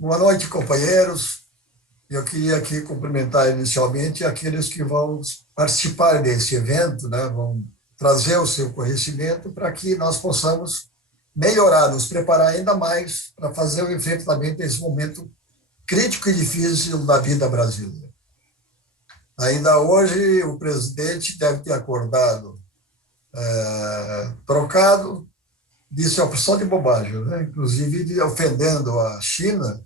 Boa noite, companheiros. Eu queria aqui cumprimentar inicialmente aqueles que vão participar desse evento, né? Vão trazer o seu conhecimento para que nós possamos melhorar, nos preparar ainda mais para fazer o enfrentamento desse momento crítico e difícil da vida brasileira. Ainda hoje, o presidente deve ter acordado trocado, disse a opção de bobagem, né? Inclusive ofendendo a China,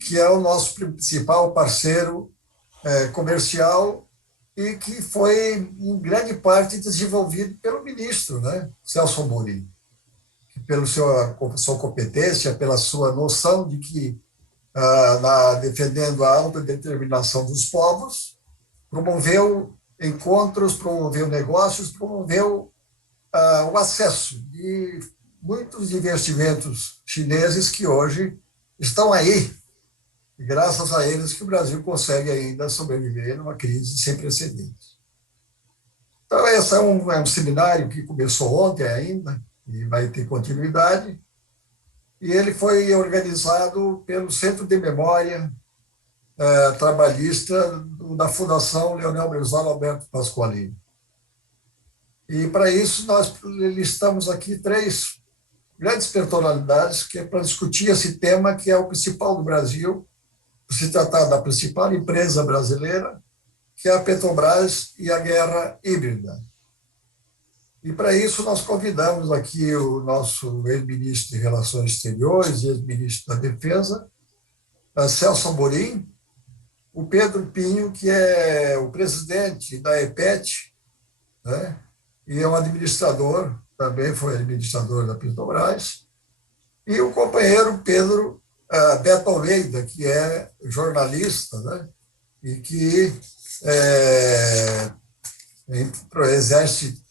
que é o nosso principal parceiro comercial e que foi, em grande parte, desenvolvido pelo ministro, né, Celso Amorim, que pela sua competência, pela sua noção de que, defendendo a autodeterminação dos povos, promoveu encontros, promoveu negócios, promoveu o acesso de muitos investimentos chineses que hoje estão aí, e graças a eles que o Brasil consegue ainda sobreviver numa crise sem precedentes. Então, esse é um seminário que começou ontem ainda, e vai ter continuidade, e ele foi organizado pelo Centro de Memória Trabalhista da Fundação Leonel Brizola Alberto Pasqualini. E, para isso, nós listamos aqui três grandes personalidades que é para discutir esse tema, que é o principal do Brasil, se tratar da principal empresa brasileira, que é a Petrobras e a guerra híbrida. E, para isso, nós convidamos aqui o nosso ex-ministro de Relações Exteriores e ex-ministro da Defesa, Celso Amorim, o Pedro Pinho, que é o presidente da EPET, né, e é um administrador, também foi administrador da Petrobras, e o companheiro Pedro Beto Almeida, que é jornalista, né, e que exerce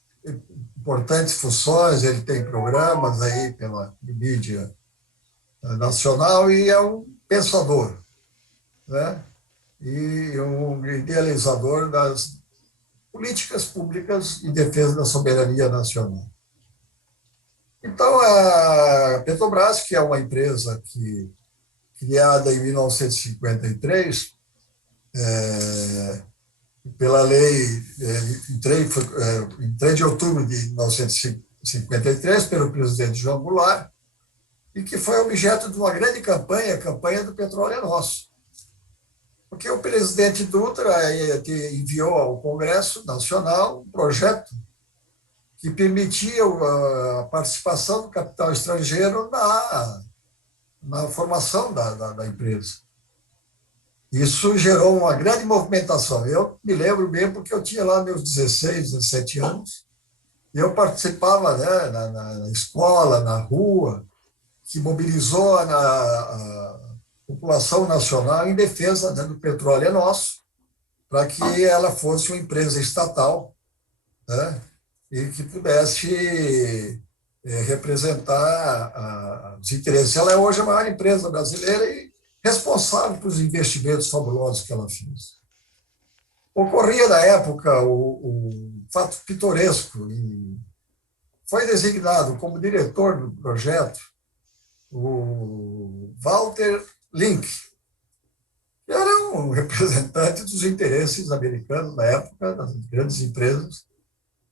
importantes funções, ele tem programas aí pela mídia nacional e é um pensador, né, e um idealizador das políticas públicas em defesa da soberania nacional. Então, a Petrobras, que é uma empresa criada em 1953, pela lei, em 3 de outubro de 1953, pelo presidente João Goulart, e que foi objeto de uma grande campanha, a campanha do Petróleo é Nosso. Porque o presidente Dutra enviou ao Congresso Nacional um projeto que permitia a participação do capital estrangeiro na formação da empresa. Isso gerou uma grande movimentação. Eu me lembro bem porque eu tinha lá meus 16, 17 anos, e eu participava, né, na escola, na rua, que mobilizou a população nacional em defesa, né, do Petróleo é Nosso, para que ela fosse uma empresa estatal, né, e que pudesse representar os interesses. Ela é hoje a maior empresa brasileira e responsável pelos investimentos fabulosos que ela fez. Ocorria, na época, o fato pitoresco, e foi designado como diretor do projeto o Walter Link, que era um representante dos interesses americanos na época, das grandes empresas,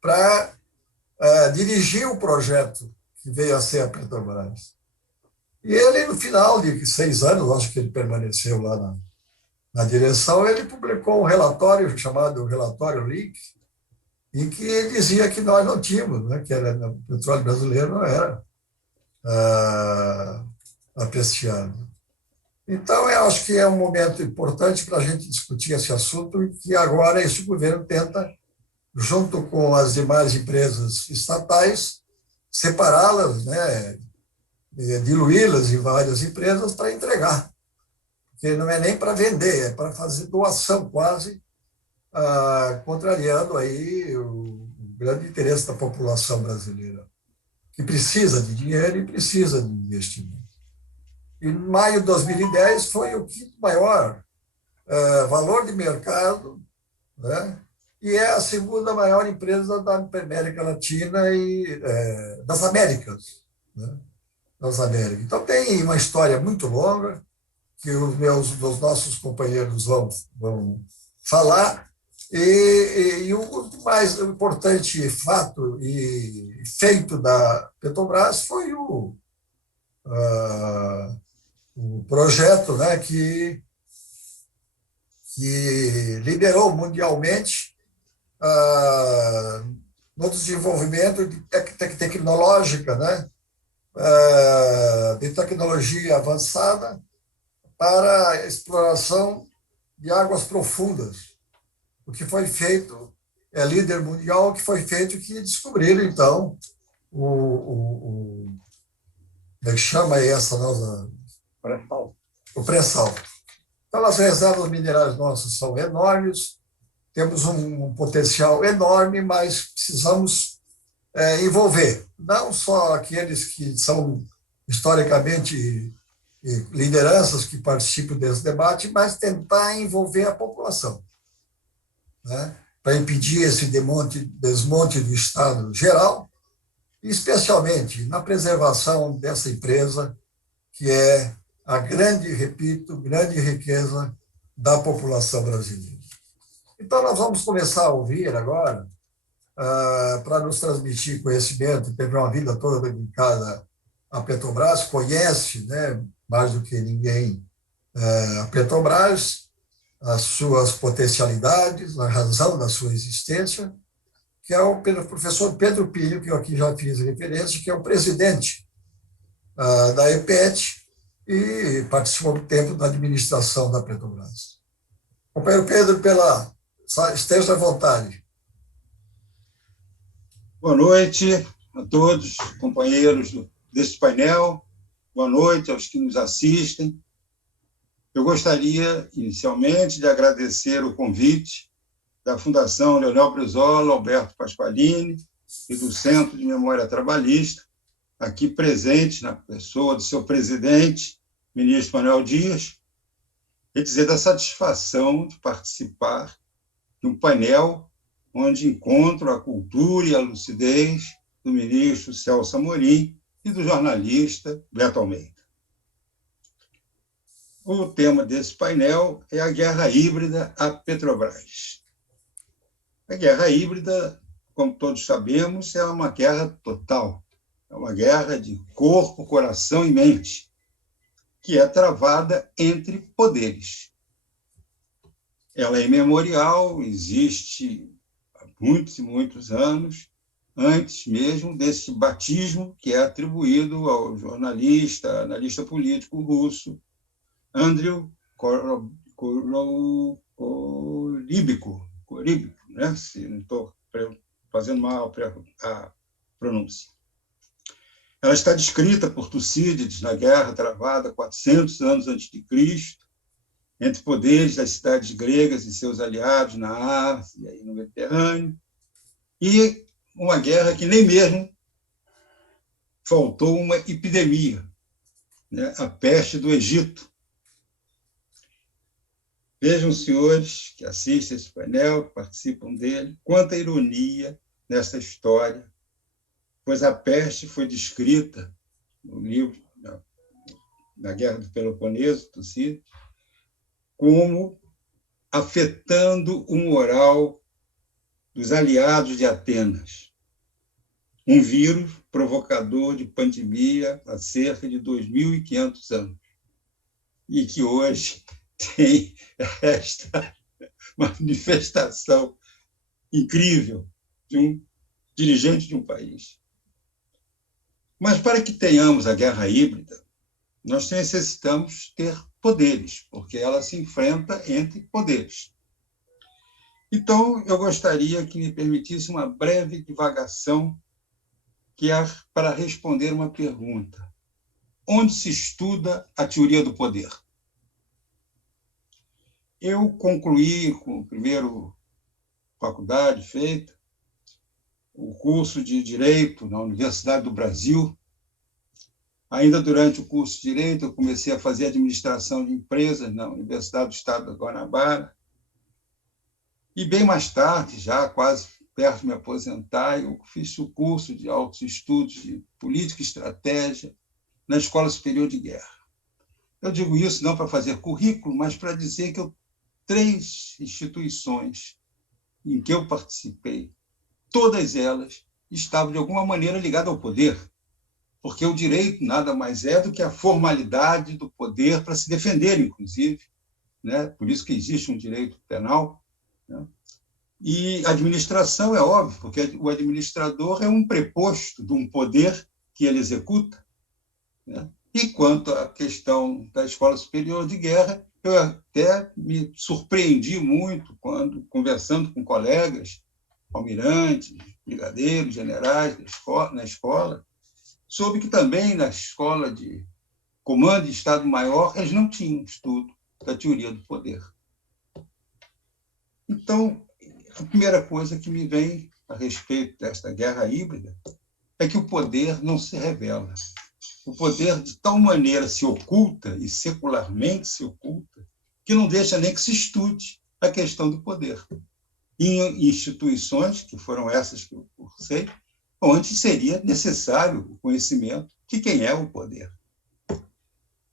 para dirigir o projeto que veio a ser a Petrobras. E ele, no final de 6 anos, acho que ele permaneceu lá na direção, ele publicou um relatório chamado Relatório Link, em que ele dizia que nós não tínhamos, né, que o petróleo brasileiro não era apreciado. Então, eu acho que é um momento importante para a gente discutir esse assunto e que agora esse governo tenta, junto com as demais empresas estatais, separá-las, né, diluí-las em várias empresas para entregar. Porque não é nem para vender, é para fazer doação quase, contrariando aí o grande interesse da população brasileira, que precisa de dinheiro e precisa de investimento. Em maio de 2010 foi o quinto maior valor de mercado, né? E é a segunda maior empresa da América Latina e das Américas, né? Das Américas. Então tem uma história muito longa, que os nossos companheiros vão falar. E o mais importante fato e feito da Petrobras foi o projeto, né, que liderou mundialmente no desenvolvimento tecnológica, né, de tecnologia avançada para a exploração de águas profundas. O que foi feito é líder mundial, o que foi feito que descobriram, então, como é que chama essa nossa... Pré-sal. O pré-sal. Então, as reservas minerais nossas são enormes, temos um potencial enorme, mas precisamos envolver não só aqueles que são historicamente lideranças que participam desse debate, mas tentar envolver a população, né, para impedir esse desmonte do Estado geral, especialmente na preservação dessa empresa, que é a grande riqueza da população brasileira. Então, nós vamos começar a ouvir agora, para nos transmitir conhecimento, teve uma vida toda dedicada à Petrobras, conhece, né, mais do que ninguém, a Petrobras, as suas potencialidades, a razão da sua existência, que é o professor Pedro Pinho, que eu aqui já fiz referência, que é o presidente da EPET e participou do tempo da administração da Petrobras. Companheiro Pedro, esteja à vontade. Boa noite a todos, companheiros deste painel. Boa noite aos que nos assistem. Eu gostaria, inicialmente, de agradecer o convite da Fundação Leonel Brizola, Alberto Pasqualini e do Centro de Memória Trabalhista, aqui presente na pessoa do seu presidente, ministro Manuel Dias, e dizer da satisfação de participar de um painel onde encontro a cultura e a lucidez do ministro Celso Amorim e do jornalista Beto Almeida. O tema desse painel é a guerra híbrida à Petrobras. A guerra híbrida, como todos sabemos, é uma guerra total, é uma guerra de corpo, coração e mente, que é travada entre poderes. Ela é imemorial, existe há muitos e muitos anos, antes mesmo desse batismo que é atribuído ao jornalista, analista político russo, Andrei Korybenko, né? Se não estou fazendo mal a pronúncia. Ela está descrita por Tucídides na guerra travada 400 anos antes de Cristo, entre poderes das cidades gregas e seus aliados na Ásia e no Mediterrâneo, e uma guerra que nem mesmo faltou uma epidemia, né? A peste do Egito. Vejam, senhores que assistem esse painel, que participam dele, quanta ironia nessa história, pois a peste foi descrita no livro, na Guerra do Peloponeso, Tucídides, como afetando o moral dos aliados de Atenas. Um vírus provocador de pandemia há cerca de 2.500 anos. E que hoje tem esta manifestação incrível de um dirigente de um país. Mas para que tenhamos a guerra híbrida, nós necessitamos ter poderes, porque ela se enfrenta entre poderes. Então, eu gostaria que me permitisse uma breve divagação, que é para responder uma pergunta. Onde se estuda a teoria do poder? Eu concluí com a primeira faculdade feita, o curso de Direito na Universidade do Brasil. Ainda durante o curso de Direito, eu comecei a fazer administração de empresas na Universidade do Estado da Guanabara. E bem mais tarde, já quase perto de me aposentar, eu fiz o curso de altos estudos de política e estratégia na Escola Superior de Guerra. Eu digo isso não para fazer currículo, mas para dizer que 3 instituições em que eu participei, todas elas estavam, de alguma maneira, ligadas ao poder, porque o direito nada mais é do que a formalidade do poder para se defender, inclusive, né? Por isso que existe um direito penal, né? E a administração é óbvio, porque o administrador é um preposto de um poder que ele executa, né? E quanto à questão da Escola Superior de Guerra, eu até me surpreendi muito quando, conversando com colegas, almirantes, brigadeiros, generais na escola, soube que também na escola de comando de Estado-Maior eles não tinham estudo da teoria do poder. Então, a primeira coisa que me vem a respeito desta guerra híbrida é que o poder não se revela. O poder, de tal maneira, se oculta, e secularmente se oculta, que não deixa nem que se estude a questão do poder. Em instituições, que foram essas que eu cursei, onde seria necessário o conhecimento de quem é o poder.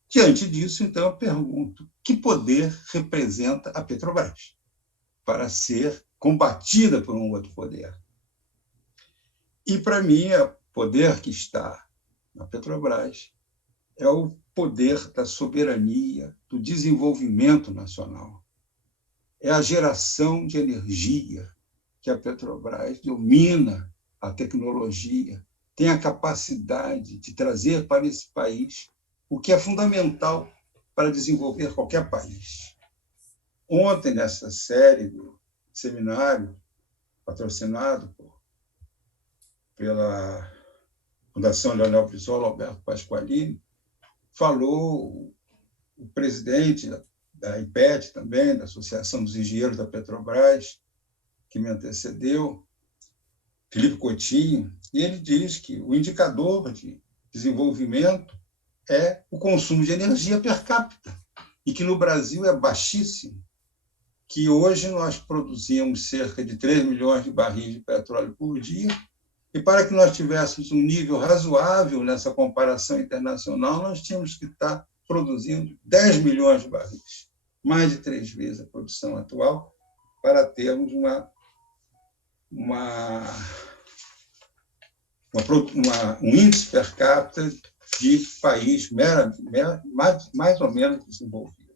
Diante disso, então, eu pergunto, que poder representa a Petrobras para ser combatida por um outro poder? E, para mim, o poder que está na Petrobras é o poder da soberania, do desenvolvimento nacional. É a geração de energia que a Petrobras domina a tecnologia, tem a capacidade de trazer para esse país o que é fundamental para desenvolver qualquer país. Ontem, nessa série do seminário, patrocinado pela Fundação Leonel Brizola, Alberto Pasqualini, falou o presidente da IPET também, da Associação dos Engenheiros da Petrobras, que me antecedeu, Felipe Coutinho, e ele diz que o indicador de desenvolvimento é o consumo de energia per capita, e que no Brasil é baixíssimo, que hoje nós produzimos cerca de 3 milhões de barris de petróleo por dia, e para que nós tivéssemos um nível razoável nessa comparação internacional, nós tínhamos que estar produzindo 10 milhões de barris, mais de 3 vezes a produção atual, para termos um índice per capita de país mais ou menos desenvolvido.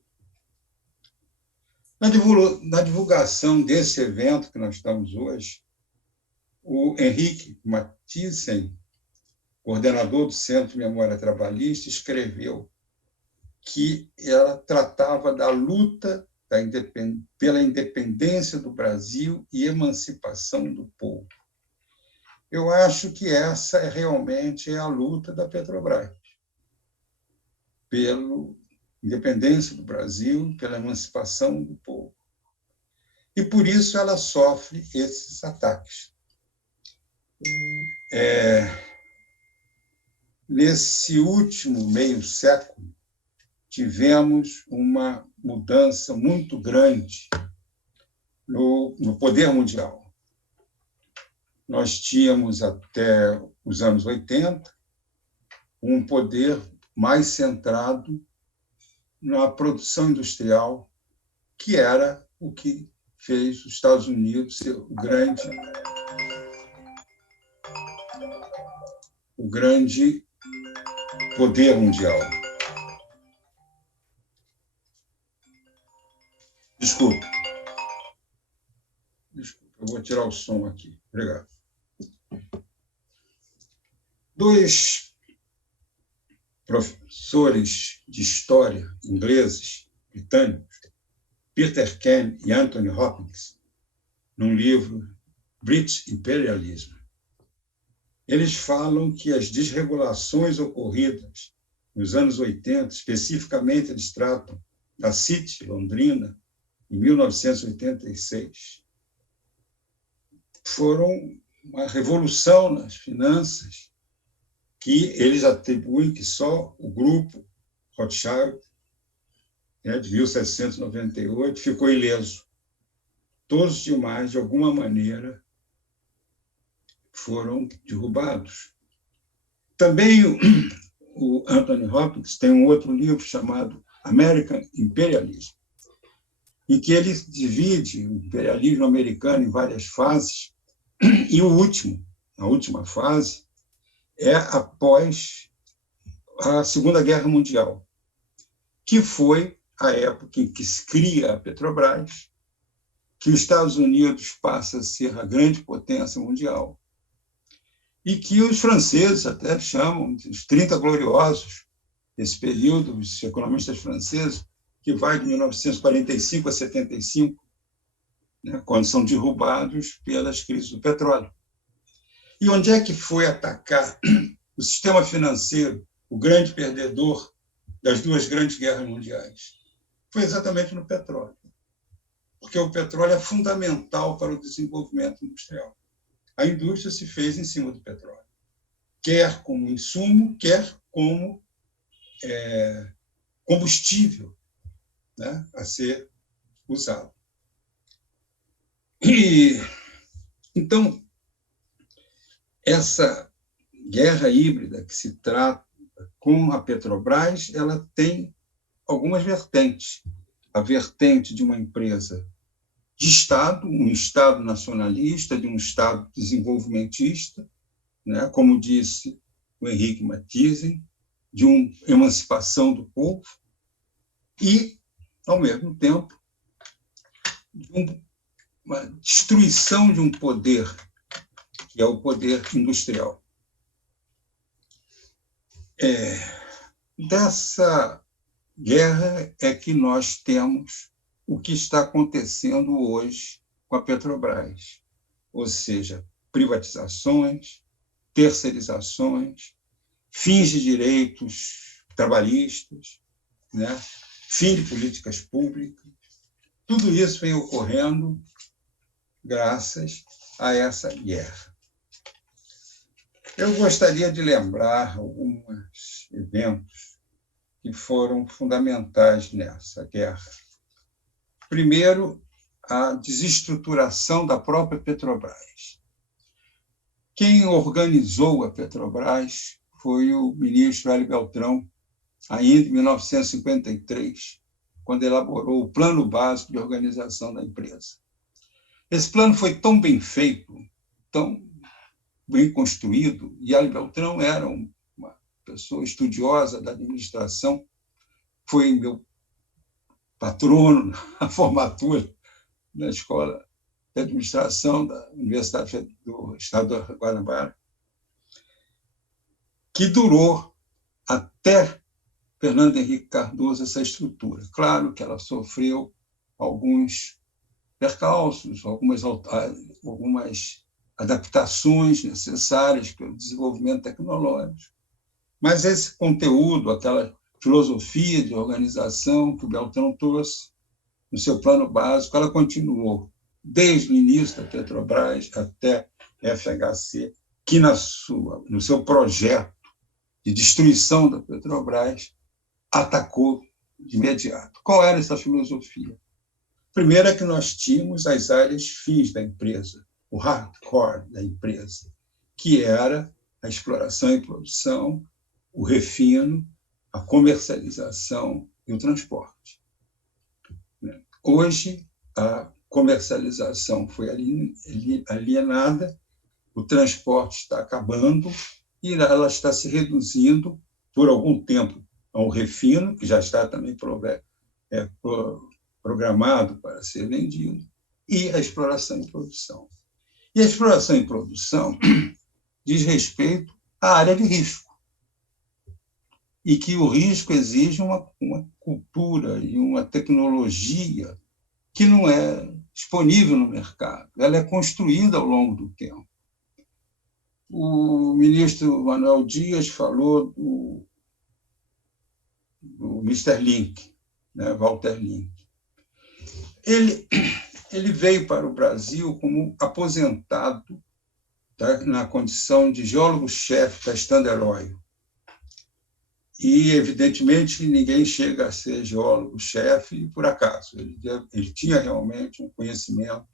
Na divulgação desse evento que nós estamos hoje, o Henrique Mathiesen, coordenador do Centro de Memória Trabalhista, escreveu que ela tratava da luta pela independência do Brasil e emancipação do povo. Eu acho que essa realmente é a luta da Petrobras, pela independência do Brasil, pela emancipação do povo. E, por isso, ela sofre esses ataques. Nesse último meio século, tivemos uma mudança muito grande no poder mundial. Nós tínhamos, até os anos 80, um poder mais centrado na produção industrial, que era o que fez os Estados Unidos ser o grande poder mundial. Desculpa, eu vou tirar o som aqui. Obrigado. 2 professores de história ingleses, britânicos, Peter Kane e Anthony Hopkins, num livro British Imperialism, eles falam que as desregulações ocorridas nos anos 80, especificamente eles tratam da City londrina, em 1986, foram uma revolução nas finanças que eles atribuem que só o grupo Rothschild, de 1798, ficou ileso. Todos os demais, de alguma maneira, foram derrubados. Também o Anthony Hopkins tem um outro livro chamado American Imperialism, em que ele divide o imperialismo americano em várias fases, e a última fase, é após a Segunda Guerra Mundial, que foi a época em que se cria a Petrobras, que os Estados Unidos passa a ser a grande potência mundial, e que os franceses até chamam de os 30 gloriosos, esse período, os economistas franceses, que vai de 1945 a 75, né, quando são derrubados pelas crises do petróleo. E onde é que foi atacar o sistema financeiro, o grande perdedor das duas grandes guerras mundiais? Foi exatamente no petróleo, porque o petróleo é fundamental para o desenvolvimento industrial. A indústria se fez em cima do petróleo, quer como insumo, quer como combustível, né, a ser usado. E, então, essa guerra híbrida que se trata com a Petrobras, ela tem algumas vertentes. A vertente de uma empresa de Estado, um Estado nacionalista, de um Estado desenvolvimentista, né, como disse o Henrique Mathiesen, de uma emancipação do povo e, ao mesmo tempo, uma destruição de um poder, que é o poder industrial. Dessa guerra é que nós temos o que está acontecendo hoje com a Petrobras, ou seja, privatizações, terceirizações, fins de direitos trabalhistas, né? Fim de políticas públicas. Tudo isso vem ocorrendo graças a essa guerra. Eu gostaria de lembrar alguns eventos que foram fundamentais nessa guerra. Primeiro, a desestruturação da própria Petrobras. Quem organizou a Petrobras foi o ministro Hélio Beltrão, ainda em 1953, quando elaborou o Plano Básico de Organização da Empresa. Esse plano foi tão bem feito, tão bem construído, e Hélio Beltrão era uma pessoa estudiosa da administração, foi meu patrono na formatura na Escola de Administração da Universidade do Estado do Guanabara, que durou até Fernando Henrique Cardoso essa estrutura. Claro que ela sofreu alguns percalços, algumas adaptações necessárias pelo desenvolvimento tecnológico, mas esse conteúdo, aquela filosofia de organização que o Beltrão trouxe no seu plano básico, ela continuou desde o início da Petrobras até a FHC, que no seu projeto de destruição da Petrobras atacou de imediato. Qual era essa filosofia? Primeiro é que nós tínhamos as áreas fins da empresa, o hardcore da empresa, que era a exploração e produção, o refino, a comercialização e o transporte. Hoje, a comercialização foi alienada, o transporte está acabando e ela está se reduzindo por algum tempo ao refino, que já está também programado para ser vendido, e a exploração e produção. E a exploração e produção diz respeito à área de risco, e que o risco exige uma cultura e uma tecnologia que não é disponível no mercado, ela é construída ao longo do tempo. O ministro Manuel Dias falou do Mr. Link, né, Walter Link. Ele veio para o Brasil como aposentado, tá, na condição de geólogo-chefe da Standard Oil. E, evidentemente, ninguém chega a ser geólogo-chefe por acaso. Ele tinha realmente um conhecimento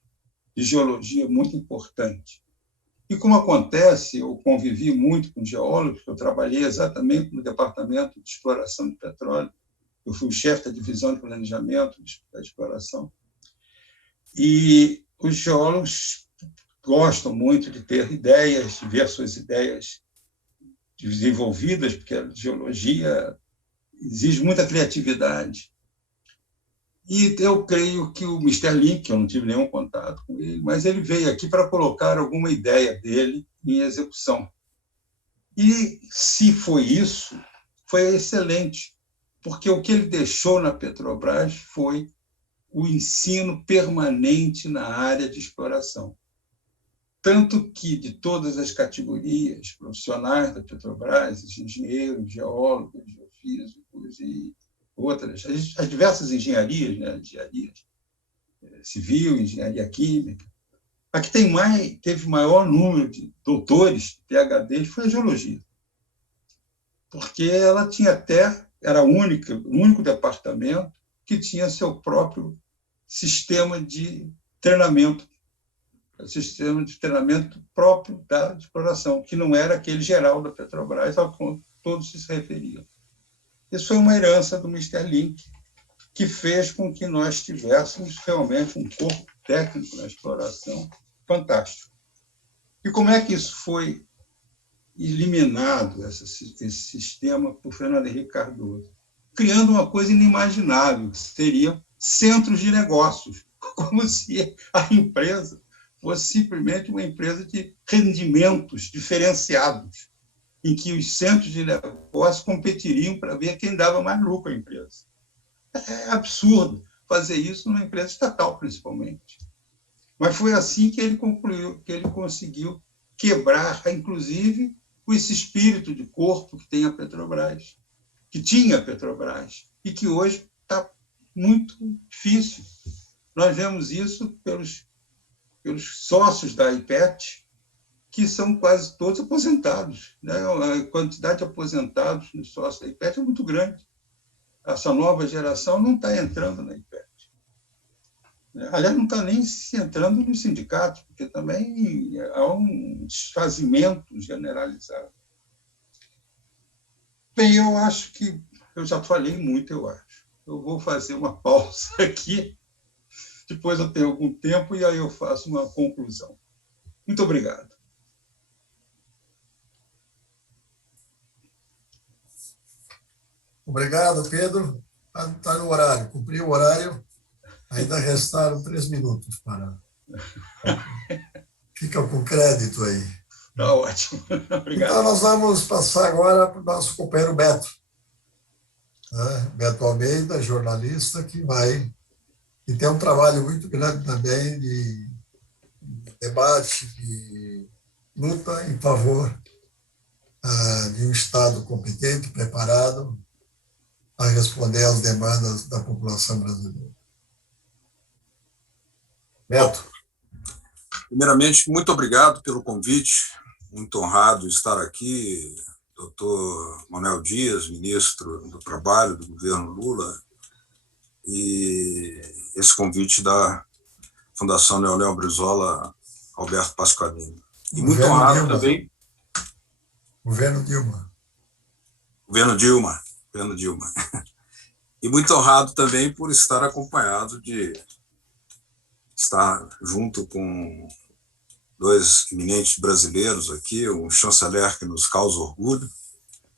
de geologia muito importante. E como acontece, eu convivi muito com geólogos, eu trabalhei exatamente no Departamento de Exploração de Petróleo, eu fui o chefe da divisão de planejamento da exploração, e os geólogos gostam muito de ter ideias, de ver suas ideias desenvolvidas, porque a geologia exige muita criatividade. E eu creio que o Mr. Link, eu não tive nenhum contato com ele, mas ele veio aqui para colocar alguma ideia dele em execução. E, se foi isso, foi excelente, porque o que ele deixou na Petrobras foi o ensino permanente na área de exploração. Tanto que, de todas as categorias profissionais da Petrobras, engenheiros, geólogos, geofísicos e outras, as diversas engenharias, né? Engenharia civil, engenharia química, a que teve maior número de doutores, PhDs, foi a geologia, porque ela tinha era o único departamento que tinha seu próprio sistema de treinamento próprio da exploração, que não era aquele geral da Petrobras, ao qual todos se referiam. Isso foi uma herança do Mr. Link, que fez com que nós tivéssemos realmente um corpo técnico na exploração fantástico. E como é que isso foi eliminado, esse sistema, por Fernando Henrique Cardoso? Criando uma coisa inimaginável, que seriam centros de negócios, como se a empresa fosse simplesmente uma empresa de rendimentos diferenciados, em que os centros de negócio competiriam para ver quem dava mais lucro à empresa. É absurdo fazer isso numa empresa estatal, principalmente. Mas foi assim que ele concluiu, que ele conseguiu quebrar, inclusive, esse espírito de corpo que tem a Petrobras, que tinha a Petrobras, e que hoje está muito difícil. Nós vemos isso pelos sócios da IPET, que são quase todos aposentados, né? A quantidade de aposentados nos sócios da IPET é muito grande. Essa nova geração não está entrando na IPET. Aliás, não está nem se entrando nos sindicatos, porque também há um desfazimento generalizado. Bem, eu acho que eu já falei muito, eu acho. Eu vou fazer uma pausa aqui, depois eu tenho algum tempo e aí eu faço uma conclusão. Muito obrigado. Obrigado, Pedro. Está no horário, cumpriu o horário. Ainda restaram 3 minutos para... Fica com crédito aí. Está ótimo. Obrigado. Então, nós vamos passar agora para o nosso companheiro Beto. Beto Almeida, jornalista, que tem um trabalho muito grande também de debate, de luta em favor de um Estado competente, preparado a responder às demandas da população brasileira. Beto. Primeiramente, muito obrigado pelo convite, muito honrado estar aqui, doutor Manuel Dias, ministro do Trabalho do governo Lula, e esse convite da Fundação Leonel Brizola, Alberto Pasqualini. E muito honrado Dilma. Também... Governo Dilma. Governo Dilma. E muito honrado também por estar acompanhado de estar junto com 2 eminentes brasileiros aqui, um chanceler que nos causa orgulho,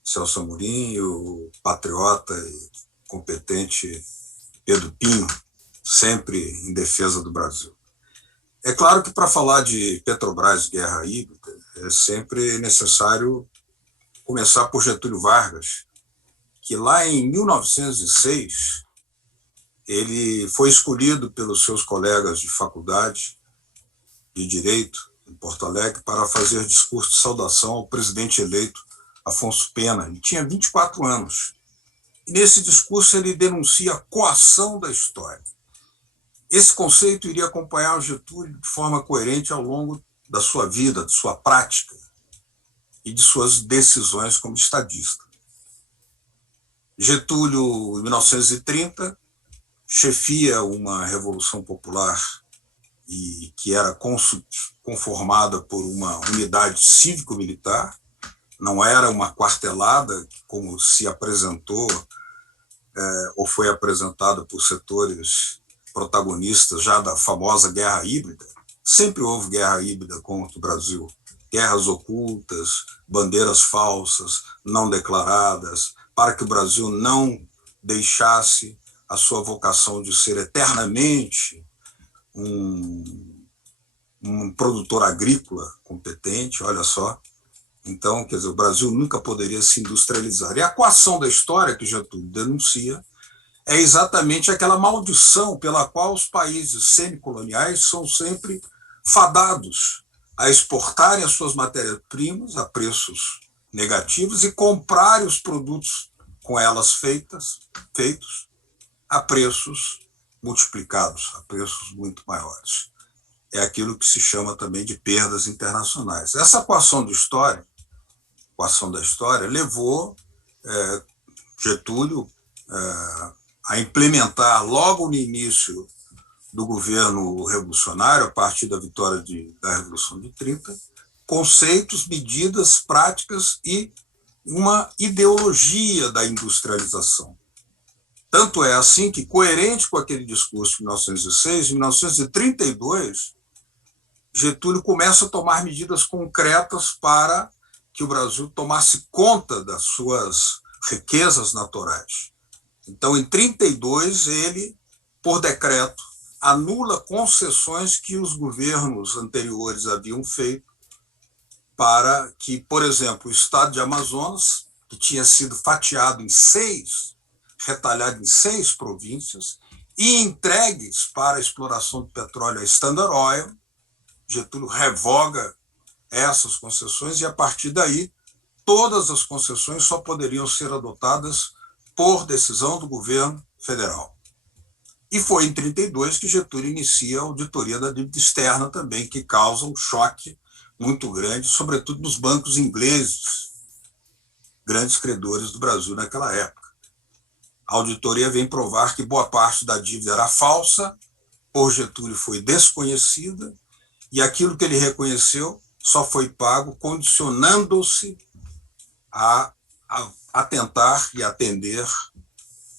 Celso Amorim, e o patriota e competente Pedro Pinho, sempre em defesa do Brasil. É claro que para falar de Petrobras e guerra híbrida é sempre necessário começar por Getúlio Vargas, que lá em 1906 ele foi escolhido pelos seus colegas de faculdade de Direito em Porto Alegre para fazer discurso de saudação ao presidente eleito Afonso Pena. Ele tinha 24 anos. E nesse discurso ele denuncia a coação da história. Esse conceito iria acompanhar o Getúlio de forma coerente ao longo da sua vida, de sua prática e de suas decisões como estadista. Getúlio, em 1930, chefia uma revolução popular e que era conformada por uma unidade cívico-militar, não era uma quartelada, como se apresentou ou foi apresentada por setores protagonistas já da famosa guerra híbrida. Sempre houve guerra híbrida contra o Brasil, guerras ocultas, bandeiras falsas, não declaradas, para que o Brasil não deixasse a sua vocação de ser eternamente um produtor agrícola competente, olha só. Então, quer dizer, o Brasil nunca poderia se industrializar. E a coação da história que Getúlio denuncia é exatamente aquela maldição pela qual os países semicoloniais são sempre fadados a exportarem as suas matérias-primas a preços negativos e comprarem os produtos com elas feitos a preços multiplicados, a preços muito maiores. É aquilo que se chama também de perdas internacionais. Essa coação da história levou Getúlio a implementar logo no início do governo revolucionário, a partir da vitória da Revolução de 30, conceitos, medidas, práticas e uma ideologia da industrialização. Tanto é assim que, coerente com aquele discurso de 1906, em 1932, Getúlio começa a tomar medidas concretas para que o Brasil tomasse conta das suas riquezas naturais. Então, em 32, ele, por decreto, anula concessões que os governos anteriores haviam feito para que, por exemplo, o estado de Amazonas, que tinha sido retalhado em 6 províncias e entregues para a exploração do petróleo à Standard Oil, Getúlio revoga essas concessões e, a partir daí, todas as concessões só poderiam ser adotadas por decisão do governo federal. E foi em 32 que Getúlio inicia a auditoria da dívida externa também, que causa um choque muito grande, sobretudo nos bancos ingleses, grandes credores do Brasil naquela época. A auditoria vem provar que boa parte da dívida era falsa, por Getúlio foi desconhecida, e aquilo que ele reconheceu só foi pago condicionando-se a atentar e atender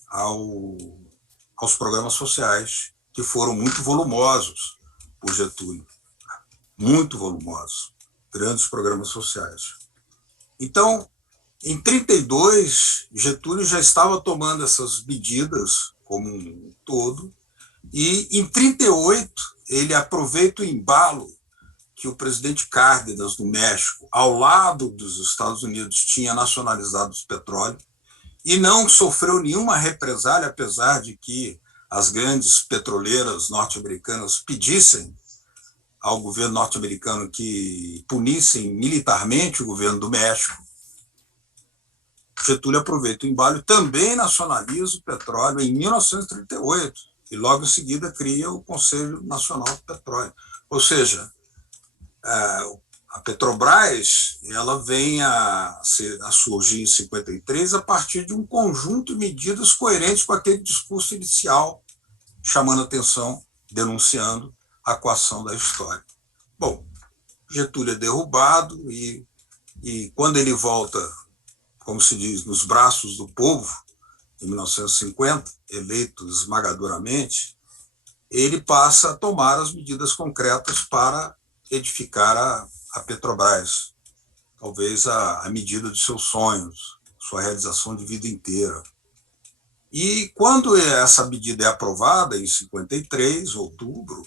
aos programas sociais, que foram muito volumosos por Getúlio, muito volumosos, grandes programas sociais. Então, em 32, Getúlio já estava tomando essas medidas como um todo, e em 38 ele aproveita o embalo que o presidente Cárdenas, do México, ao lado dos Estados Unidos, tinha nacionalizado o petróleo e não sofreu nenhuma represália, apesar de que as grandes petroleiras norte-americanas pedissem ao governo norte-americano que punissem militarmente o governo do México. Getúlio aproveita o embalo e também nacionaliza o petróleo em 1938 e logo em seguida cria o Conselho Nacional do Petróleo. Ou seja, a Petrobras ela vem a surgir em 53 a partir de um conjunto de medidas coerentes com aquele discurso inicial, chamando atenção, denunciando a coação da história. Bom, Getúlio é derrubado e quando ele volta, como se diz, nos braços do povo, em 1950, eleito esmagadoramente, ele passa a tomar as medidas concretas para edificar a Petrobras, talvez a medida de seus sonhos, sua realização de vida inteira. E quando essa medida é aprovada, em 53, outubro,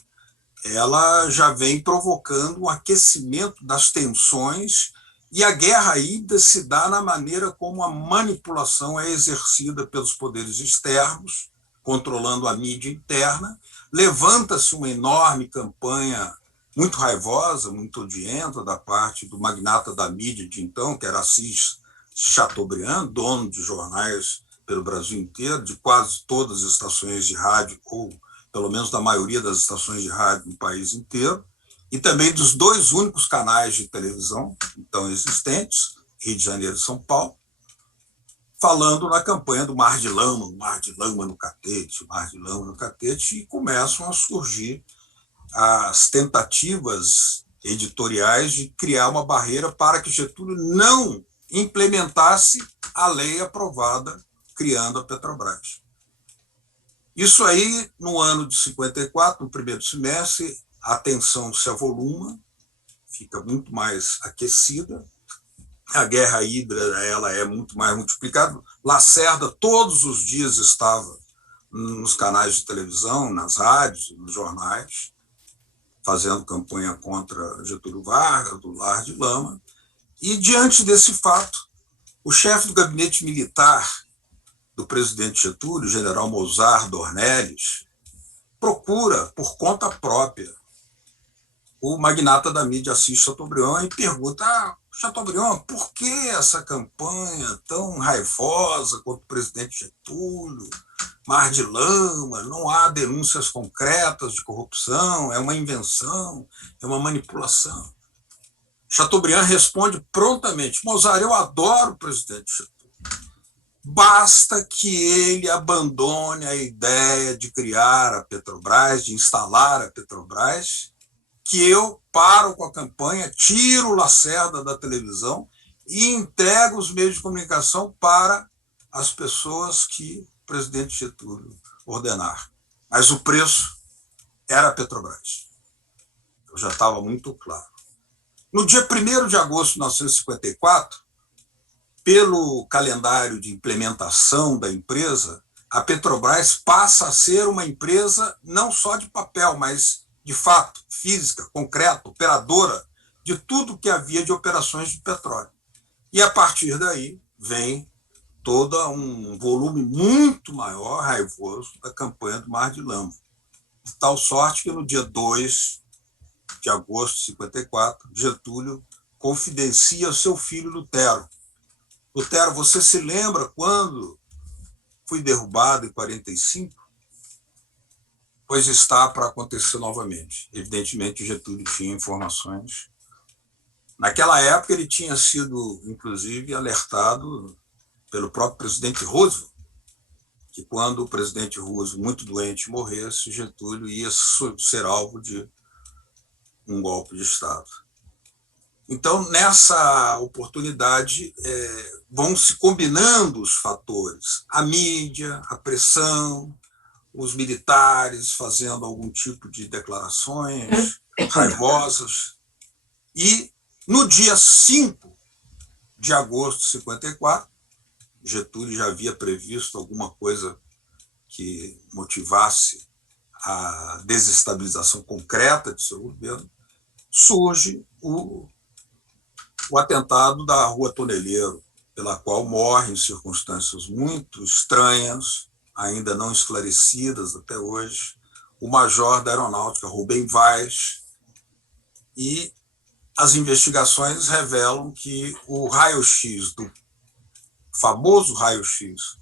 ela já vem provocando um aquecimento das tensões e a guerra híbrida se dá na maneira como a manipulação é exercida pelos poderes externos, controlando a mídia interna. Levanta-se uma enorme campanha muito raivosa, muito odienta da parte do magnata da mídia de então, que era Assis Chateaubriand, dono de jornais pelo Brasil inteiro, de quase todas as estações de rádio, ou pelo menos da maioria das estações de rádio no país inteiro, e também dos 2 únicos canais de televisão então existentes, Rio de Janeiro e São Paulo, falando na campanha do mar de lama no catete, mar de lama no catete, e começam a surgir as tentativas editoriais de criar uma barreira para que Getúlio não implementasse a lei aprovada criando a Petrobras. Isso aí, no ano de 54, no primeiro semestre, a tensão se avoluma, fica muito mais aquecida, a guerra híbrida ela é muito mais multiplicada. Lacerda todos os dias estava nos canais de televisão, nas rádios, nos jornais, fazendo campanha contra Getúlio Vargas, do Lar de Lama. E, diante desse fato, o chefe do gabinete militar do presidente Getúlio, o general Mozart Dornelles, procura, por conta própria, o magnata da mídia Assis Chateaubriand e pergunta: Chateaubriand, por que essa campanha tão raivosa contra o presidente Getúlio? Mar de lama, não há denúncias concretas de corrupção, é uma invenção, é uma manipulação. Chateaubriand responde prontamente: Mozart, eu adoro o presidente Getúlio. Basta que ele abandone a ideia de criar a Petrobras, de instalar a Petrobras, que eu paro com a campanha, tiro o Lacerda da televisão e entrego os meios de comunicação para as pessoas que o presidente Getúlio ordenar. Mas o preço era a Petrobras. Eu já estava muito claro. No dia 1º de agosto de 1954, pelo calendário de implementação da empresa, a Petrobras passa a ser uma empresa não só de papel, mas de fato, física, concreta, operadora de tudo que havia de operações de petróleo. E, a partir daí, vem todo um volume muito maior, raivoso, da campanha do Mar de Lama. De tal sorte que, no dia 2 de agosto de 54, Getúlio confidencia ao seu filho Lutero: Lutero, você se lembra quando fui derrubado em 45? Pois está para acontecer novamente. Evidentemente, Getúlio tinha informações. Naquela época, ele tinha sido, inclusive, alertado pelo próprio presidente Roosevelt, que quando o presidente Roosevelt, muito doente, morresse, Getúlio ia ser alvo de um golpe de Estado. Então, nessa oportunidade, vão se combinando os fatores. A mídia, a pressão, os militares fazendo algum tipo de declarações raivosas. E, no dia 5 de agosto de 54, Getúlio já havia previsto alguma coisa que motivasse a desestabilização concreta de seu governo, surge o atentado da Rua Toneleiro, pela qual morre em circunstâncias muito estranhas, ainda não esclarecidas até hoje, o major da Aeronáutica, Rubem Vaz, e as investigações revelam que o raio-x, do famoso raio-x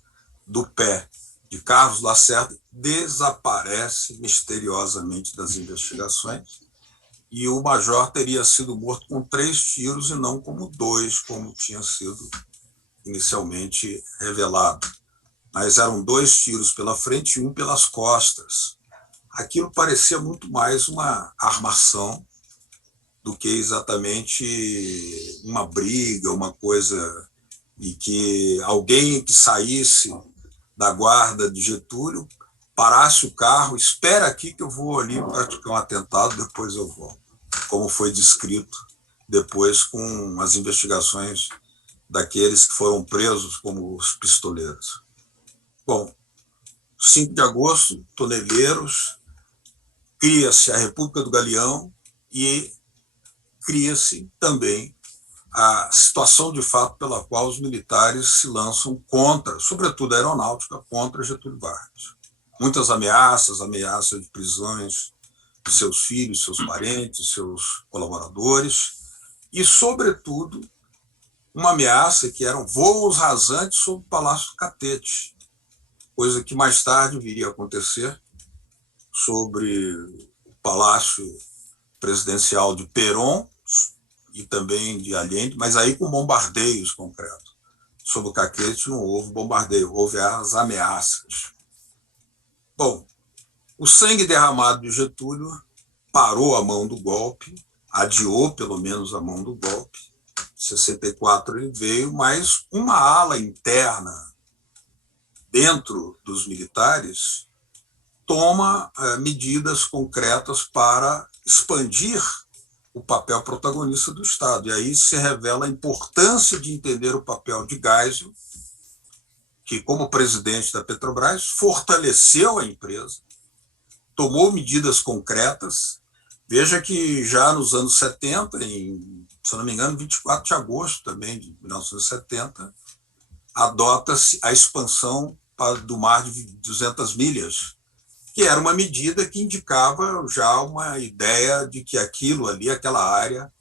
do pé de Carlos Lacerda, desaparece misteriosamente das investigações, e o major teria sido morto com 3 tiros e não como 2, como tinha sido inicialmente revelado. Mas eram 2 tiros pela frente e 1 pelas costas. Aquilo parecia muito mais uma armação do que exatamente uma briga, uma coisa de que alguém que saísse da guarda de Getúlio parasse o carro: espera aqui que eu vou ali praticar um atentado, depois eu volto. Como foi descrito depois com as investigações daqueles que foram presos como os pistoleiros. Bom, 5 de agosto, Toneleiros, cria-se a República do Galeão e cria-se também a situação de fato pela qual os militares se lançam contra, sobretudo a aeronáutica, contra Getúlio Vargas. Muitas ameaças de prisões de seus filhos, seus parentes, seus colaboradores, e, sobretudo, uma ameaça que eram voos rasantes sobre o Palácio do Catete, coisa que mais tarde viria a acontecer sobre o Palácio Presidencial de Perón e também de Allende, mas aí com bombardeios concretos. Sobre o Catete não houve bombardeio, houve as ameaças. Bom, o sangue derramado de Getúlio parou a mão do golpe, adiou pelo menos a mão do golpe. Em 64 ele veio, mas uma ala interna dentro dos militares toma medidas concretas para expandir o papel protagonista do Estado. E aí se revela a importância de entender o papel de Geisel, que, como presidente da Petrobras, fortaleceu a empresa, tomou medidas concretas. Veja que já nos anos 70, se não me engano, 24 de agosto também de 1970, adota-se a expansão do mar de 200 milhas, que era uma medida que indicava já uma ideia de que aquilo ali, aquela área,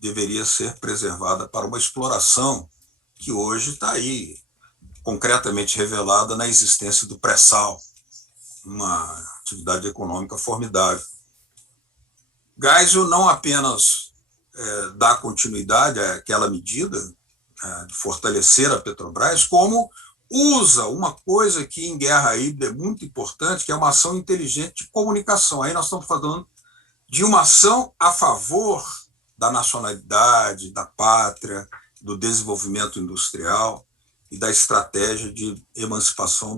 deveria ser preservada para uma exploração que hoje está aí, concretamente revelada na existência do pré-sal, uma atividade econômica formidável. Geisel não apenas dá continuidade àquela medida de fortalecer a Petrobras, como usa uma coisa que em guerra híbrida é muito importante, que é uma ação inteligente de comunicação. Aí nós estamos falando de uma ação a favor da nacionalidade, da pátria, do desenvolvimento industrial e da estratégia de emancipação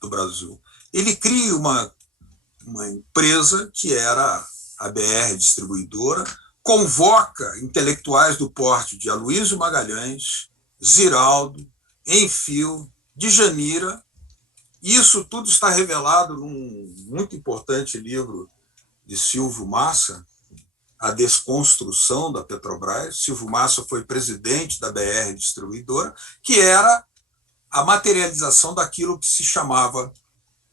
do Brasil. Ele cria uma empresa que era a BR Distribuidora, convoca intelectuais do porte de Aloysio Magalhães, Ziraldo, Enfio, Djanira. Isso tudo está revelado num muito importante livro de Silvio Massa, A Desconstrução da Petrobras. Silvio Massa foi presidente da BR Distribuidora, que era a materialização daquilo que se chamava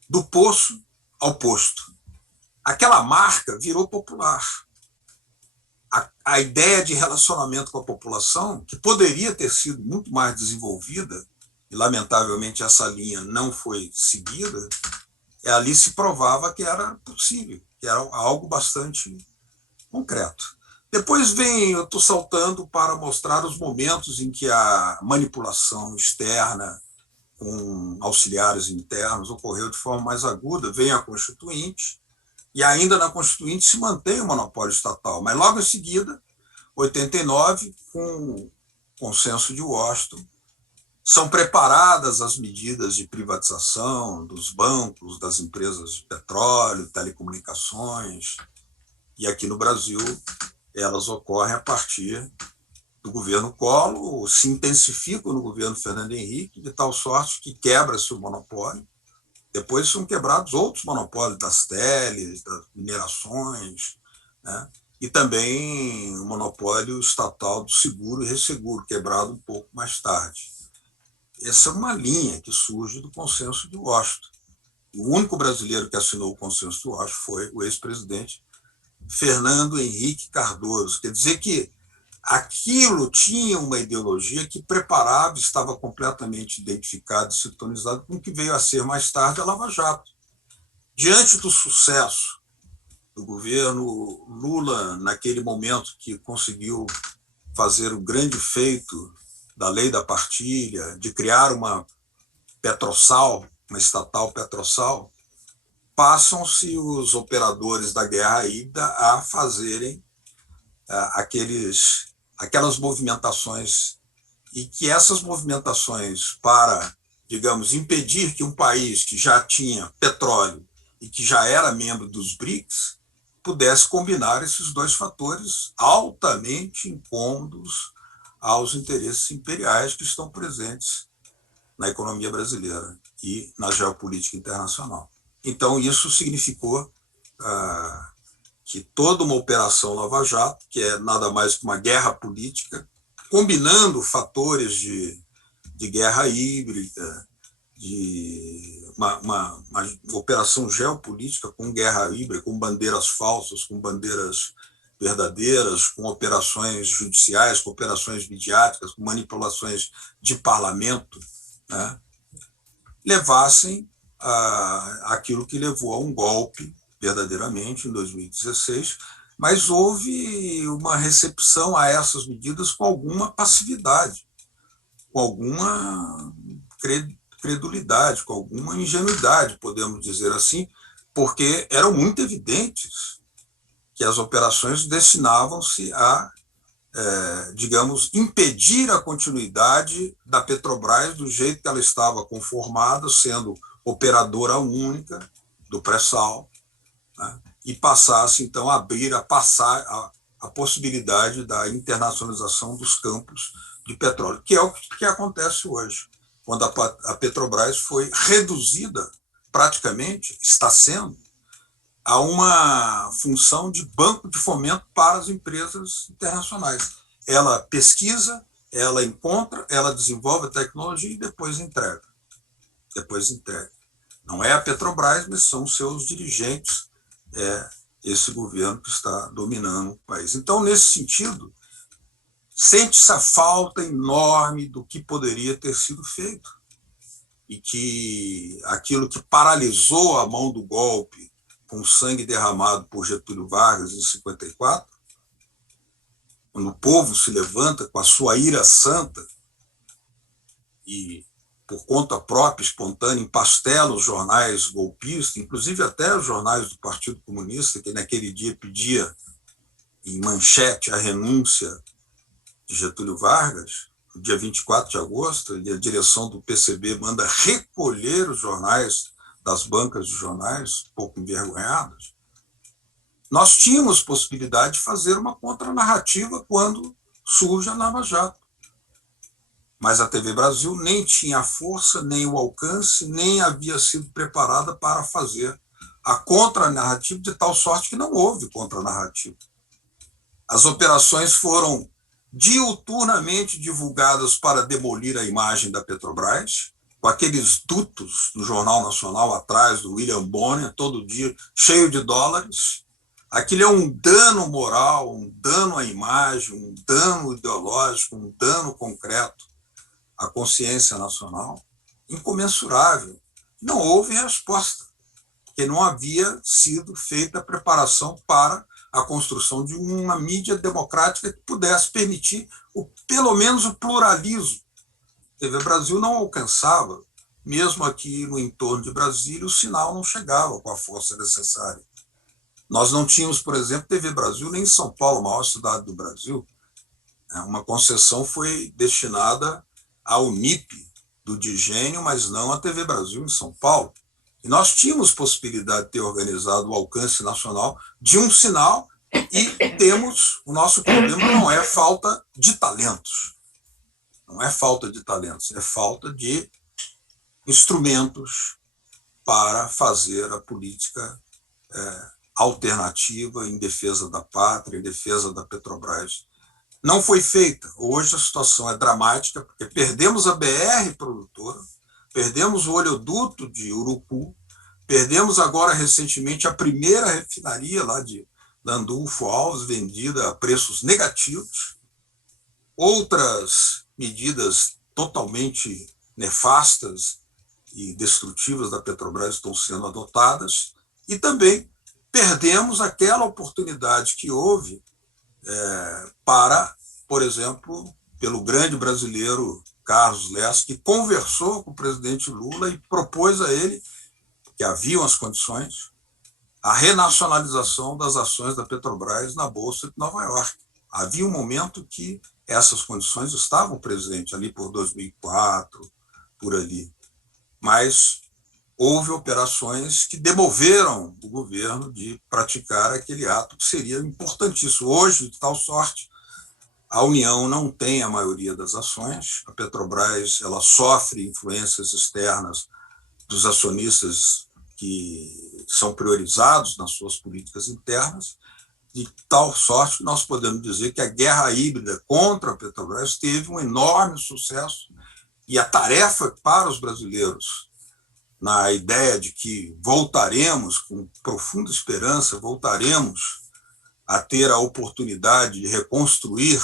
do poço ao posto. Aquela marca virou popular. A ideia de relacionamento com a população, que poderia ter sido muito mais desenvolvida, e lamentavelmente essa linha não foi seguida, ali se provava que era possível, que era algo bastante concreto. Depois eu estou saltando para mostrar os momentos em que a manipulação externa com auxiliares internos ocorreu de forma mais aguda. Vem a Constituinte, e ainda na Constituinte se mantém o monopólio estatal, mas logo em seguida, 89, com o consenso de Washington, são preparadas as medidas de privatização dos bancos, das empresas de petróleo, telecomunicações, e aqui no Brasil elas ocorrem a partir do governo Collor, se intensificam no governo Fernando Henrique, de tal sorte que quebra-se o monopólio. Depois são quebrados outros monopólios das teles, das minerações, né? E também o monopólio estatal do seguro e resseguro, quebrado um pouco mais tarde. Essa é uma linha que surge do consenso de Washington. O único brasileiro que assinou o consenso de Washington foi o ex-presidente Fernando Henrique Cardoso. Quer dizer que aquilo tinha uma ideologia que preparava, estava completamente identificado e sintonizado com o que veio a ser mais tarde a Lava Jato. Diante do sucesso do governo Lula, naquele momento que conseguiu fazer o grande feito da lei da partilha, de criar uma Petrosal, uma estatal Petrosal, passam-se os operadores da guerra híbrida a fazerem aquelas movimentações, e que essas movimentações para, digamos, impedir que um país que já tinha petróleo e que já era membro dos BRICS pudesse combinar esses dois fatores altamente incômodos aos interesses imperiais que estão presentes na economia brasileira e na geopolítica internacional. Então, isso significou que toda uma operação Lava Jato, que é nada mais que uma guerra política, combinando fatores de guerra híbrida, de uma operação geopolítica com guerra híbrida, com bandeiras falsas, com bandeiras verdadeiras, com operações judiciais, com operações midiáticas, com manipulações de parlamento, né, levassem aquilo que levou a um golpe, verdadeiramente, em 2016, mas houve uma recepção a essas medidas com alguma passividade, com alguma credulidade, com alguma ingenuidade, podemos dizer assim, porque eram muito evidentes que as operações destinavam-se a, digamos, impedir a continuidade da Petrobras do jeito que ela estava conformada, sendo operadora única do pré-sal, né, e passasse, então, a abrir, a possibilidade da internacionalização dos campos de petróleo, que é o que acontece hoje, quando a Petrobras foi reduzida, praticamente, está sendo, a uma função de banco de fomento para as empresas internacionais. Ela pesquisa, ela encontra, ela desenvolve a tecnologia e depois entrega. Não é a Petrobras, mas são seus dirigentes, esse governo que está dominando o país. Então, nesse sentido, sente-se a falta enorme do que poderia ter sido feito. E que aquilo que paralisou a mão do golpe com o sangue derramado por Getúlio Vargas em 54, quando o povo se levanta com a sua ira santa e, por conta própria, espontânea, empastela os jornais golpistas, inclusive até os jornais do Partido Comunista, que naquele dia pedia em manchete a renúncia de Getúlio Vargas, no dia 24 de agosto, e a direção do PCB manda recolher os jornais das bancas de jornais, um pouco envergonhados. Nós tínhamos possibilidade de fazer uma contranarrativa quando surge a Lava Jato. Mas a TV Brasil nem tinha a força, nem o alcance, nem havia sido preparada para fazer a contranarrativa, de tal sorte que não houve contranarrativa. As operações foram diuturnamente divulgadas para demolir a imagem da Petrobras, com aqueles dutos no Jornal Nacional atrás do William Bonner, todo dia cheio de dólares. Aquilo é um dano moral, um dano à imagem, um dano ideológico, um dano concreto à consciência nacional, incomensurável. Não houve resposta, porque não havia sido feita a preparação para a construção de uma mídia democrática que pudesse permitir pelo menos o pluralismo. A TV Brasil não alcançava, mesmo aqui no entorno de Brasília, o sinal não chegava com a força necessária. Nós não tínhamos, por exemplo, TV Brasil nem em São Paulo, a maior cidade do Brasil. Uma concessão foi destinada ao MIP do Digênio, mas não à TV Brasil em São Paulo. E nós tínhamos possibilidade de ter organizado o alcance nacional de um sinal e temos, o nosso problema não é falta de talentos. Não é falta de talentos, é falta de instrumentos para fazer a política alternativa em defesa da pátria, em defesa da Petrobras. Não foi feita. Hoje a situação é dramática, porque perdemos a BR produtora, perdemos o oleoduto de Urucu, perdemos agora recentemente a primeira refinaria lá de Landulfo Alves, vendida a preços negativos. Outras medidas totalmente nefastas e destrutivas da Petrobras estão sendo adotadas, e também perdemos aquela oportunidade que houve para, por exemplo, pelo grande brasileiro Carlos Lessa, que conversou com o presidente Lula e propôs a ele, que haviam as condições, a renacionalização das ações da Petrobras na Bolsa de Nova York. Havia um momento que essas condições estavam presentes, ali por 2004, por ali. Mas houve operações que demoveram o governo de praticar aquele ato que seria importantíssimo. Hoje, de tal sorte, a União não tem a maioria das ações, a Petrobras ela sofre influências externas dos acionistas que são priorizados nas suas políticas internas, de tal sorte que nós podemos dizer que a guerra híbrida contra a Petrobras teve um enorme sucesso, e a tarefa para os brasileiros, na ideia de que voltaremos, com profunda esperança, voltaremos a ter a oportunidade de reconstruir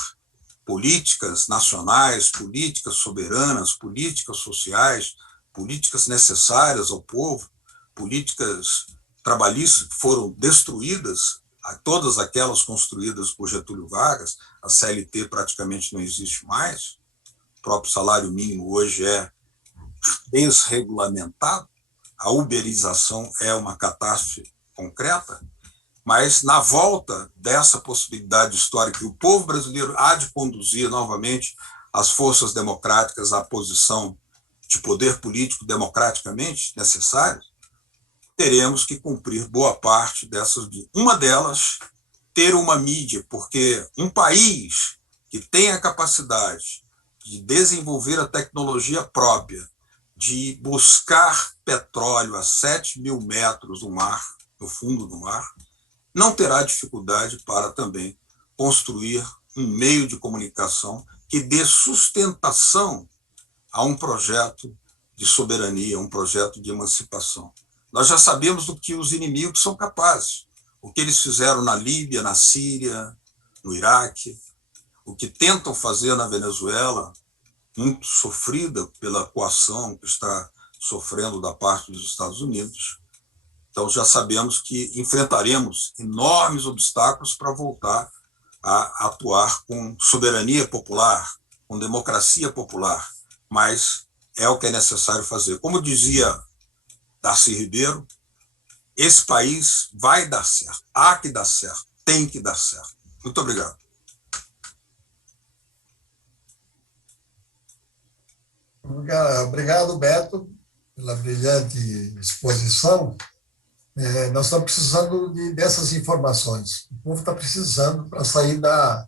políticas nacionais, políticas soberanas, políticas sociais, políticas necessárias ao povo, políticas trabalhistas que foram destruídas, todas aquelas construídas por Getúlio Vargas. A CLT praticamente não existe mais, o próprio salário mínimo hoje é desregulamentado, a uberização é uma catástrofe concreta. mas na volta dessa possibilidade histórica que o povo brasileiro há de conduzir novamente as forças democráticas à posição de poder político democraticamente necessário, teremos que cumprir boa parte dessas. Uma delas, ter uma mídia, porque um país que tem a capacidade de desenvolver a tecnologia própria, de buscar petróleo a 7.000 metros no mar, no fundo do mar, não terá dificuldade para também construir um meio de comunicação que dê sustentação a um projeto de soberania, um projeto de emancipação. Nós já sabemos do que os inimigos são capazes, o que eles fizeram na Líbia, na Síria, no Iraque, o que tentam fazer na Venezuela, muito sofrida pela coação que está sofrendo da parte dos Estados Unidos. Então, já sabemos que enfrentaremos enormes obstáculos para voltar a atuar com soberania popular, com democracia popular, mas é o que é necessário fazer. Como dizia Darcy Ribeiro, esse país vai dar certo, há que dar certo, tem que dar certo. Muito obrigado. Obrigado, Beto, pela brilhante exposição. Nós estamos precisando dessas informações. O povo está precisando para sair da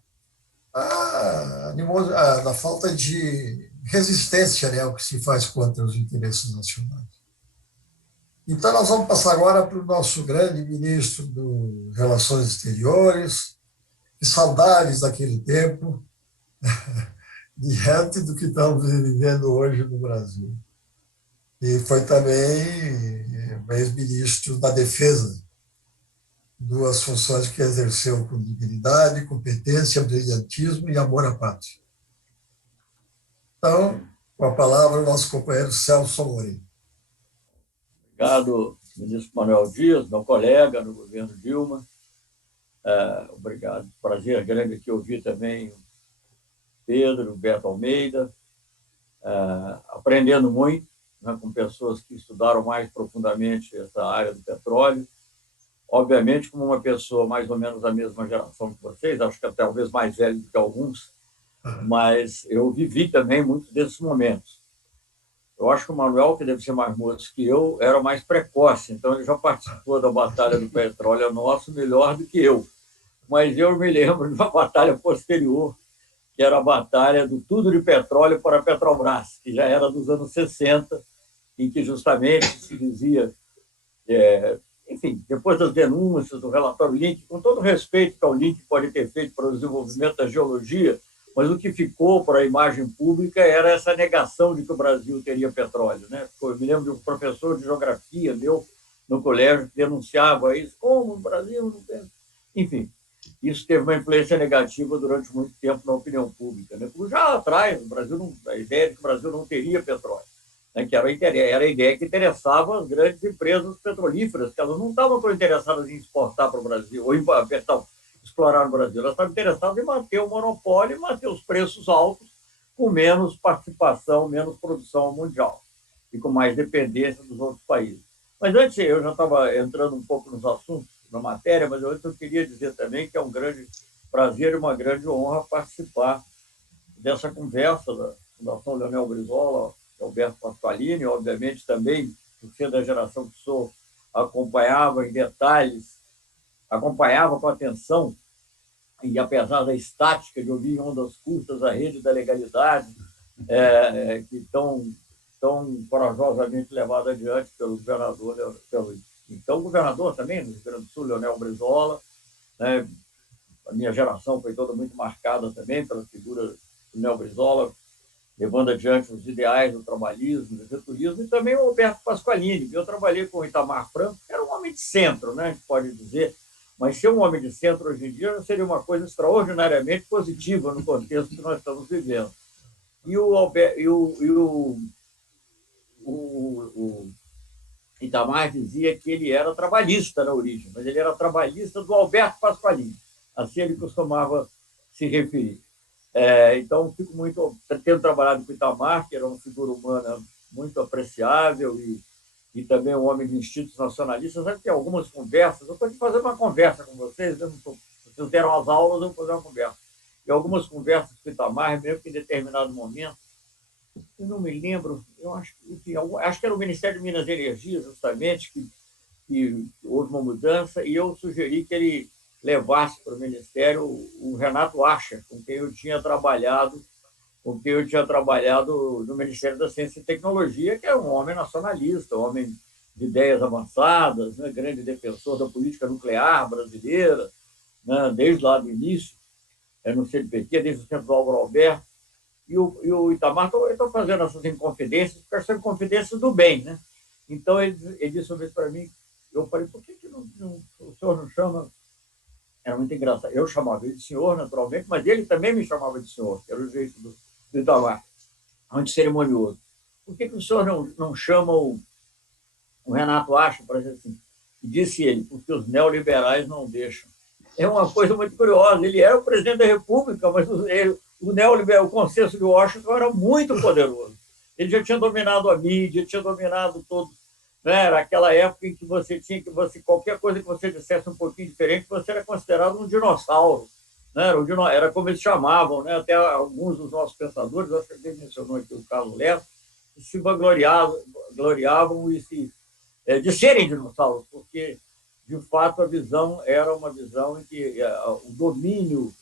falta de resistência, né, ao que se faz contra os interesses nacionais. Então, nós vamos passar agora para o nosso grande ministro das Relações Exteriores. Que saudades daquele tempo, diante do que estamos vivendo hoje no Brasil. E foi também ex-ministro da Defesa, duas funções que exerceu com dignidade, competência, brilhantismo e amor à pátria. Então, com a palavra, o nosso companheiro Celso Amorim. Obrigado, ministro Manuel Dias, meu colega no governo Dilma. Obrigado. Prazer grande aqui ouvir também o Pedro, o Beto Almeida, aprendendo muito, né, com pessoas que estudaram mais profundamente essa área do petróleo. Obviamente, como uma pessoa mais ou menos da mesma geração que vocês, acho que talvez mais velho do que alguns, mas eu vivi também muitos desses momentos. Eu acho que o Manuel, que deve ser mais moço que eu, era mais precoce, então ele já participou da Batalha do Petróleo Nosso melhor do que eu. Mas eu me lembro de uma batalha posterior, que era a batalha do Tudo de Petróleo para a Petrobras, que já era dos anos 60, em que justamente se dizia, enfim, depois das denúncias do relatório Link, com todo o respeito que o Link pode ter feito para o desenvolvimento da geologia, mas o que ficou para a imagem pública era essa negação de que o Brasil teria petróleo, né? Eu me lembro de um professor de geografia meu no colégio que denunciava isso, como o Brasil não tem... Enfim, isso teve uma influência negativa durante muito tempo na opinião pública, né? Porque já atrás, a ideia de que o Brasil não teria petróleo, né? Que era a ideia que interessava as grandes empresas petrolíferas, que elas não estavam tão interessadas em exportar para o Brasil, ou explorar no Brasil. Elas estavam interessadas em manter o monopólio e manter os preços altos, com menos participação, menos produção mundial e com mais dependência dos outros países. Mas antes, eu já estava entrando um pouco nos assuntos na matéria, mas antes eu queria dizer também que é um grande prazer e uma grande honra participar dessa conversa da Fundação Leonel Brizola, Alberto Pasqualini, obviamente também, por ser da geração que sou, acompanhava em detalhes, acompanhava com atenção, e apesar da estática de ouvir em ondas curtas a rede da legalidade, que tão corajosamente levada adiante pelo governador, então governador também, no Rio Grande do Sul, Leonel Brizola, né? A minha geração foi toda muito marcada também pela figura do Leonel Brizola, levando adiante os ideais do trabalhismo, do getulismo, e também o Alberto Pasqualini. Eu trabalhei com o Itamar Franco, que era um homem de centro, né, a gente pode dizer, mas ser um homem de centro hoje em dia seria uma coisa extraordinariamente positiva no contexto que nós estamos vivendo. E o Itamar dizia que ele era trabalhista na origem, mas ele era trabalhista do Alberto Pasqualini, assim ele costumava se referir. Então, fico muito tendo trabalhado com o Itamar, que era uma figura humana muito apreciável e e também um homem de instintos nacionalistas. Sabe que algumas conversas, eu estou aqui fazendo uma conversa com vocês, eu não tô, vocês deram as aulas, eu vou fazer uma conversa. E algumas conversas com o Itamar, mesmo que em determinado momento, eu não me lembro, eu acho, enfim, acho que era o Ministério de Minas e Energia, justamente, que houve uma mudança, e eu sugeri que ele levasse para o Ministério o Renato Acha, com quem eu tinha trabalhado no Ministério da Ciência e Tecnologia, que é um homem nacionalista, um homem de ideias avançadas, né, grande defensor da política nuclear brasileira, né, desde lá do início, no CNPq, desde o Centro do Álvaro Alberto. E o Itamar, estou fazendo essas inconfidências, porque são inconfidências do bem. Né? Então, ele disse uma vez para mim, eu falei, por que o senhor não chama? Era muito engraçado. Eu chamava ele de senhor, naturalmente, mas ele também me chamava de senhor, que era o jeito do Itamar, muito cerimonioso. Por que o senhor não chama o Renato Acha para dizer assim? E disse ele, porque os neoliberais não deixam. É uma coisa muito curiosa. Ele era o presidente da República, mas o consenso de Washington era muito poderoso. Ele já tinha dominado a mídia, tinha dominado todo. Né? Era aquela época em que qualquer coisa que você dissesse um pouquinho diferente, você era considerado um dinossauro. Né? Era como eles chamavam, né? Até alguns dos nossos pensadores, acho que ele mencionou aqui o Carlos Lessa, se vangloriavam de serem dinossauros, porque, de fato, a visão era uma visão em que o domínio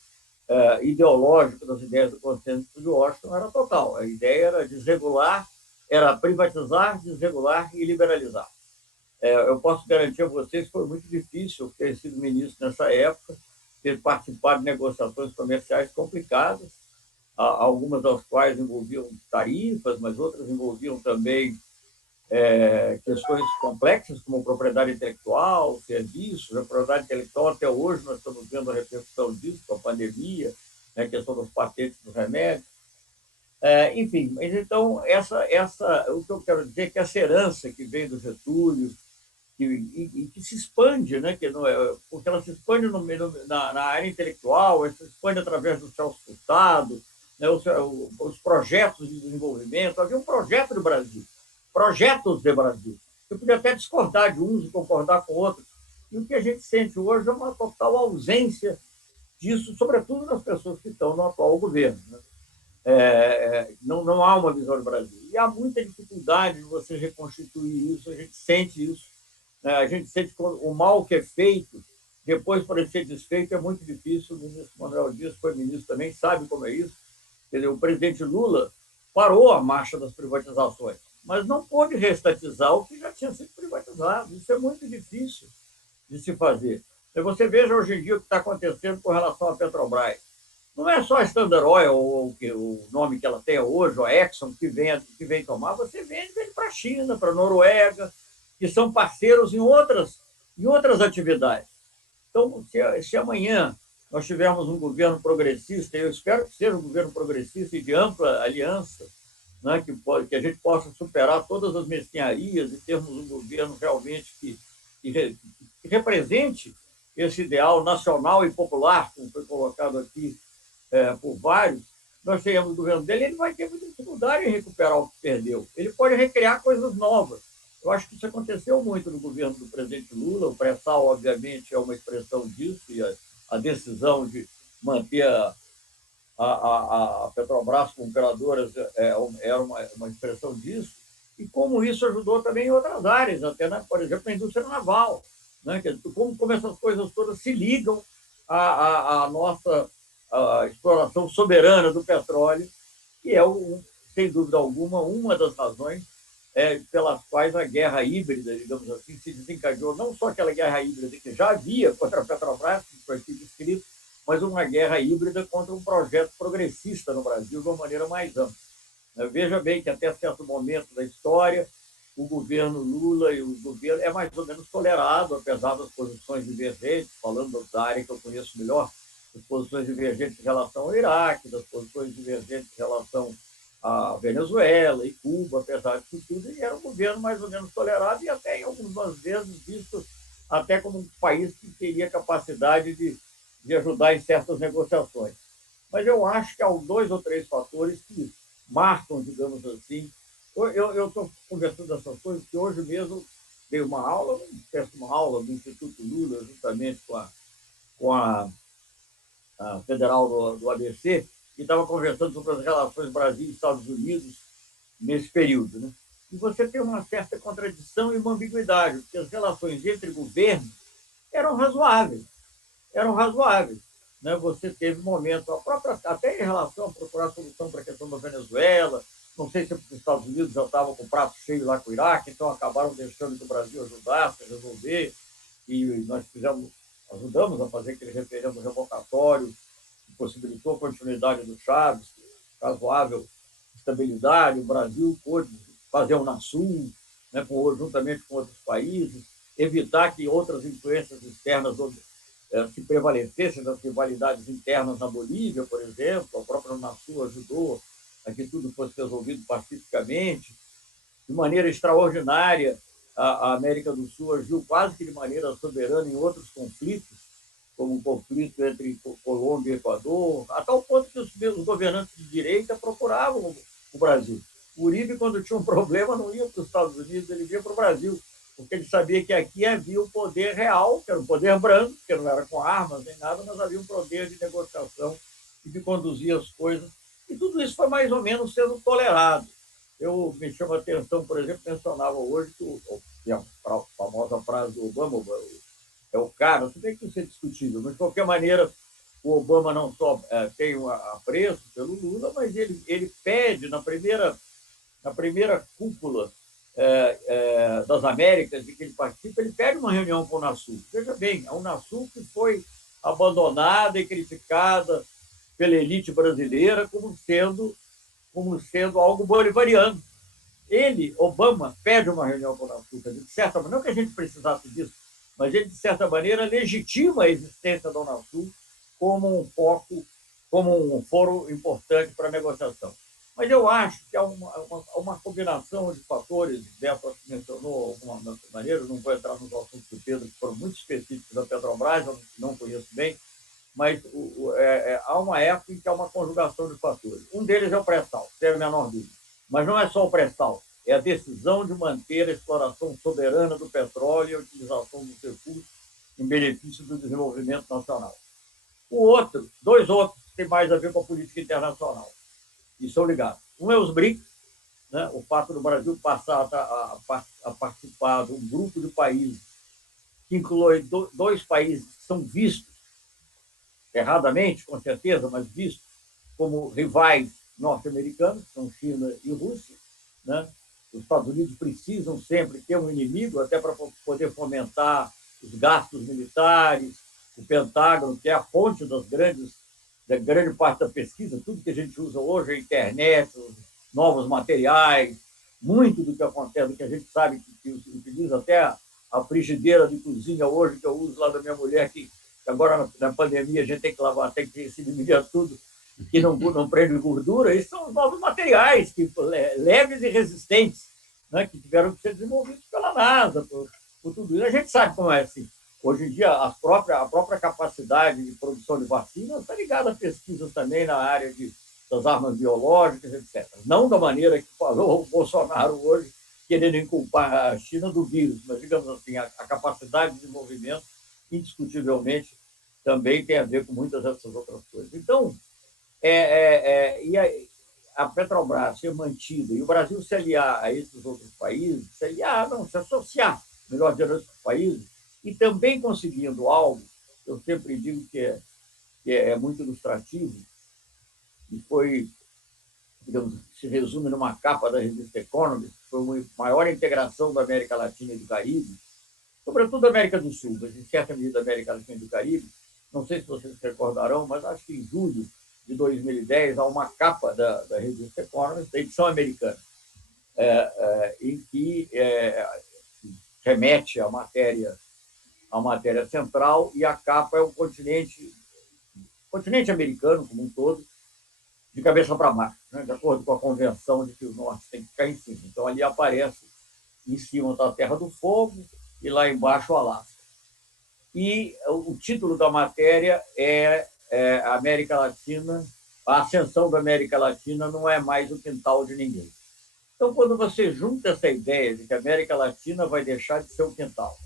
ideológico das ideias do consenso de Washington era total. A ideia era desregular, era privatizar, desregular e liberalizar. Eu posso garantir a vocês que foi muito difícil ter sido ministro nessa época, ter participado de negociações comerciais complicadas, algumas das quais envolviam tarifas, mas outras envolviam também questões complexas, como propriedade intelectual, serviços. A propriedade intelectual, até hoje, nós estamos vendo a repercussão disso com a pandemia, né, a questão das patentes dos remédios. Enfim, mas então, o que eu quero dizer é que essa herança que vem do Getúlio, que se expande, né, porque ela se expande na área intelectual, ela se expande através do Celso Furtado, né, os projetos de desenvolvimento. Havia um projeto do Brasil, projetos de Brasil. Eu podia até discordar de uns e concordar com outros. E o que a gente sente hoje é uma total ausência disso, sobretudo nas pessoas que estão no atual governo. Né? Não há uma visão do Brasil. E há muita dificuldade de você reconstituir isso, a gente sente isso. A gente sente que o mal que é feito, depois para ser desfeito, é muito difícil. O ministro Manuel Dias foi ministro também, sabe como é isso. Entendeu? O presidente Lula parou a marcha das privatizações, mas não pôde reestatizar o que já tinha sido privatizado. Isso é muito difícil de se fazer. Você veja hoje em dia o que está acontecendo com relação à Petrobras. Não é só a Standard Oil, ou o nome que ela tem hoje, a Exxon, que vem tomar, você vende para a China, para a Noruega, que são parceiros em outras atividades. Então, se amanhã nós tivermos um governo progressista, eu espero que seja um governo progressista e de ampla aliança, né, que a gente possa superar todas as mesquinharias e termos um governo realmente que represente esse ideal nacional e popular, como foi colocado aqui por vários. Nós tenhamos o governo dele, ele vai ter muita dificuldade em recuperar o que perdeu. Ele pode recriar coisas novas. Eu acho que isso aconteceu muito no governo do presidente Lula. O pré-sal, obviamente, é uma expressão disso, e a decisão de manter a Petrobras como operadora era uma expressão disso, e como isso ajudou também em outras áreas, até, por exemplo, na indústria naval, né? Como essas coisas todas se ligam à nossa exploração soberana do petróleo, que é, sem dúvida alguma, uma das razões pelas quais a guerra híbrida, digamos assim, se desencadeou. Não só aquela guerra híbrida que já havia contra a Petrobras, que foi aqui descrito, mas uma guerra híbrida contra um projeto progressista no Brasil de uma maneira mais ampla. Veja bem que até certo momento da história, o governo Lula e o governo é mais ou menos tolerado, apesar das posições divergentes, falando da área que eu conheço melhor, das posições divergentes em relação ao Iraque, das posições divergentes em relação à Venezuela e Cuba, apesar disso tudo, e era um governo mais ou menos tolerado e até, em algumas vezes, visto até como um país que teria capacidade de ajudar em certas negociações. Mas eu acho que há 2 ou 3 fatores que marcam, digamos assim, Eu estou conversando essas coisas, porque hoje mesmo dei uma aula, uma aula do Instituto Lula, juntamente com a Federal do ABC, e estava conversando sobre as relações Brasil e Estados Unidos nesse período. Né? E você tem uma certa contradição e uma ambiguidade, porque as relações entre governos eram razoáveis. Eram razoáveis. Né? Você teve momentos, até em relação a procurar solução para a questão da Venezuela, não sei se os Estados Unidos já estavam com o prato cheio lá com o Iraque, então acabaram deixando que o Brasil ajudasse a resolver, e nós ajudamos a fazer aquele referendo revocatório, que possibilitou a continuidade do Chaves, razoável estabilidade, o Brasil pôde fazer o Unasul, né, juntamente com outros países, evitar que outras influências externas se prevalecessem das rivalidades internas na Bolívia, por exemplo. A própria Unasul ajudou a que tudo fosse resolvido pacificamente. De maneira extraordinária, a América do Sul agiu quase que de maneira soberana em outros conflitos, como o conflito entre Colômbia e Equador, a tal ponto que os governantes de direita procuravam o Brasil. O Uribe, quando tinha um problema, não ia para os Estados Unidos, ele ia para o Brasil, porque ele sabia que aqui havia o poder real, que era o poder branco, que não era com armas nem nada, mas havia um poder de negociação e de conduzir as coisas. E tudo isso foi mais ou menos sendo tolerado. Me chama a atenção, por exemplo, mencionava hoje que a famosa frase do Obama, é o cara, se bem que isso é discutível, mas de qualquer maneira, o Obama não só tem um apreço pelo Lula, mas ele pede, na primeira cúpula das Américas de que ele participa, ele pede uma reunião com o Unasul. Veja bem, a Unasul que foi abandonada e criticada pela elite brasileira como sendo algo bolivariano. Ele, Obama, pede uma reunião com o Unasul, de certa maneira, não que a gente precisasse disso, mas ele, de certa maneira, legitima a existência da Unasul como um foco, como um foro importante para a negociação. Mas eu acho que há uma combinação de fatores, Beto mencionou de alguma maneira, não vou entrar nos assuntos do Pedro, que foram muito específicos da Petrobras, eu não conheço bem, mas há uma época em que há uma conjugação de fatores. Um deles é o pré-sal, sem a menor dúvida. Mas não é só o pré-sal, é a decisão de manter a exploração soberana do petróleo e a utilização dos recursos em benefício do desenvolvimento nacional. Dois outros têm mais a ver com a política internacional e são ligados. Um é os BRICS, né? O fato do Brasil passar a participar de um grupo de países que inclui dois países que são vistos, erradamente, com certeza, mas vistos como rivais norte-americanos, são China e Rússia. Né? Os Estados Unidos precisam sempre ter um inimigo, até para poder fomentar os gastos militares, o Pentágono, que é a fonte da grande parte da pesquisa, tudo que a gente usa hoje, a internet, os novos materiais, muito do que acontece, do que a gente sabe que utiliza, até a frigideira de cozinha hoje, que eu uso lá da minha mulher, que agora na pandemia a gente tem que lavar, tem que se eliminar tudo, que não prende gordura. Esses são os novos materiais, leves e resistentes, né, que tiveram que ser desenvolvidos pela NASA, por tudo isso. A gente sabe como é assim. Hoje em dia, a própria capacidade de produção de vacinas está ligada a pesquisas também na área das armas biológicas, etc. Não da maneira que falou o Bolsonaro hoje, querendo inculpar a China do vírus, mas, digamos assim, a capacidade de desenvolvimento, indiscutivelmente, também tem a ver com muitas dessas outras coisas. Então, e a Petrobras ser mantida e o Brasil se aliar a esses outros países, se associar, melhor dizendo, a esses países, e também conseguindo algo, eu sempre digo que é muito ilustrativo, e foi, digamos, se resume numa capa da revista Economist, foi uma maior integração da América Latina e do Caribe, sobretudo da América do Sul, mas em certa medida da América Latina e do Caribe. Não sei se vocês se recordarão, mas acho que em julho de 2010 há uma capa da revista Economist, da edição americana, em que remete à matéria central, e a capa é o continente americano como um todo, de cabeça para baixo, né? De acordo com a convenção de que o norte tem que ficar em cima. Então, ali aparece, em cima está a Terra do Fogo e lá embaixo o Alasca. E o título da matéria é a América Latina, a ascensão da América Latina não é mais o quintal de ninguém. Então, quando você junta essa ideia de que a América Latina vai deixar de ser um quintal,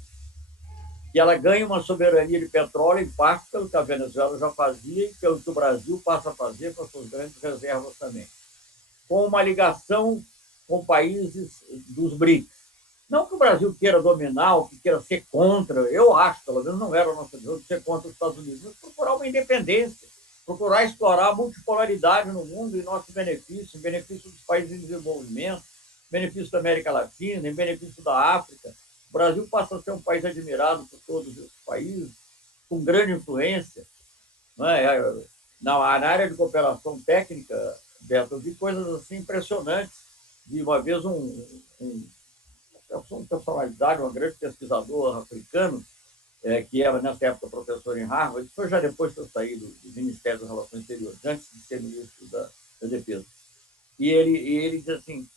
que ela ganha uma soberania de petróleo, em parte pelo que a Venezuela já fazia e pelo que o Brasil passa a fazer com as suas grandes reservas também, com uma ligação com países dos BRICS. Não que o Brasil queira dominar ou que queira ser contra, eu acho, pelo menos não era a nossa visão de ser contra os Estados Unidos, mas procurar uma independência, procurar explorar a multipolaridade no mundo em nosso benefício, em benefício dos países em desenvolvimento, em benefício da América Latina, em benefício da África. O Brasil passa a ser um país admirado por todos os países, com grande influência. Não é? Na área de cooperação técnica, Beto, eu vi coisas assim impressionantes. Vi uma vez uma personalidade, um grande pesquisador africano, que era, nessa época, professor em Harvard, foi já depois que eu saí do Ministério das Relações Exteriores, antes de ser ministro da Defesa. E ele diz assim,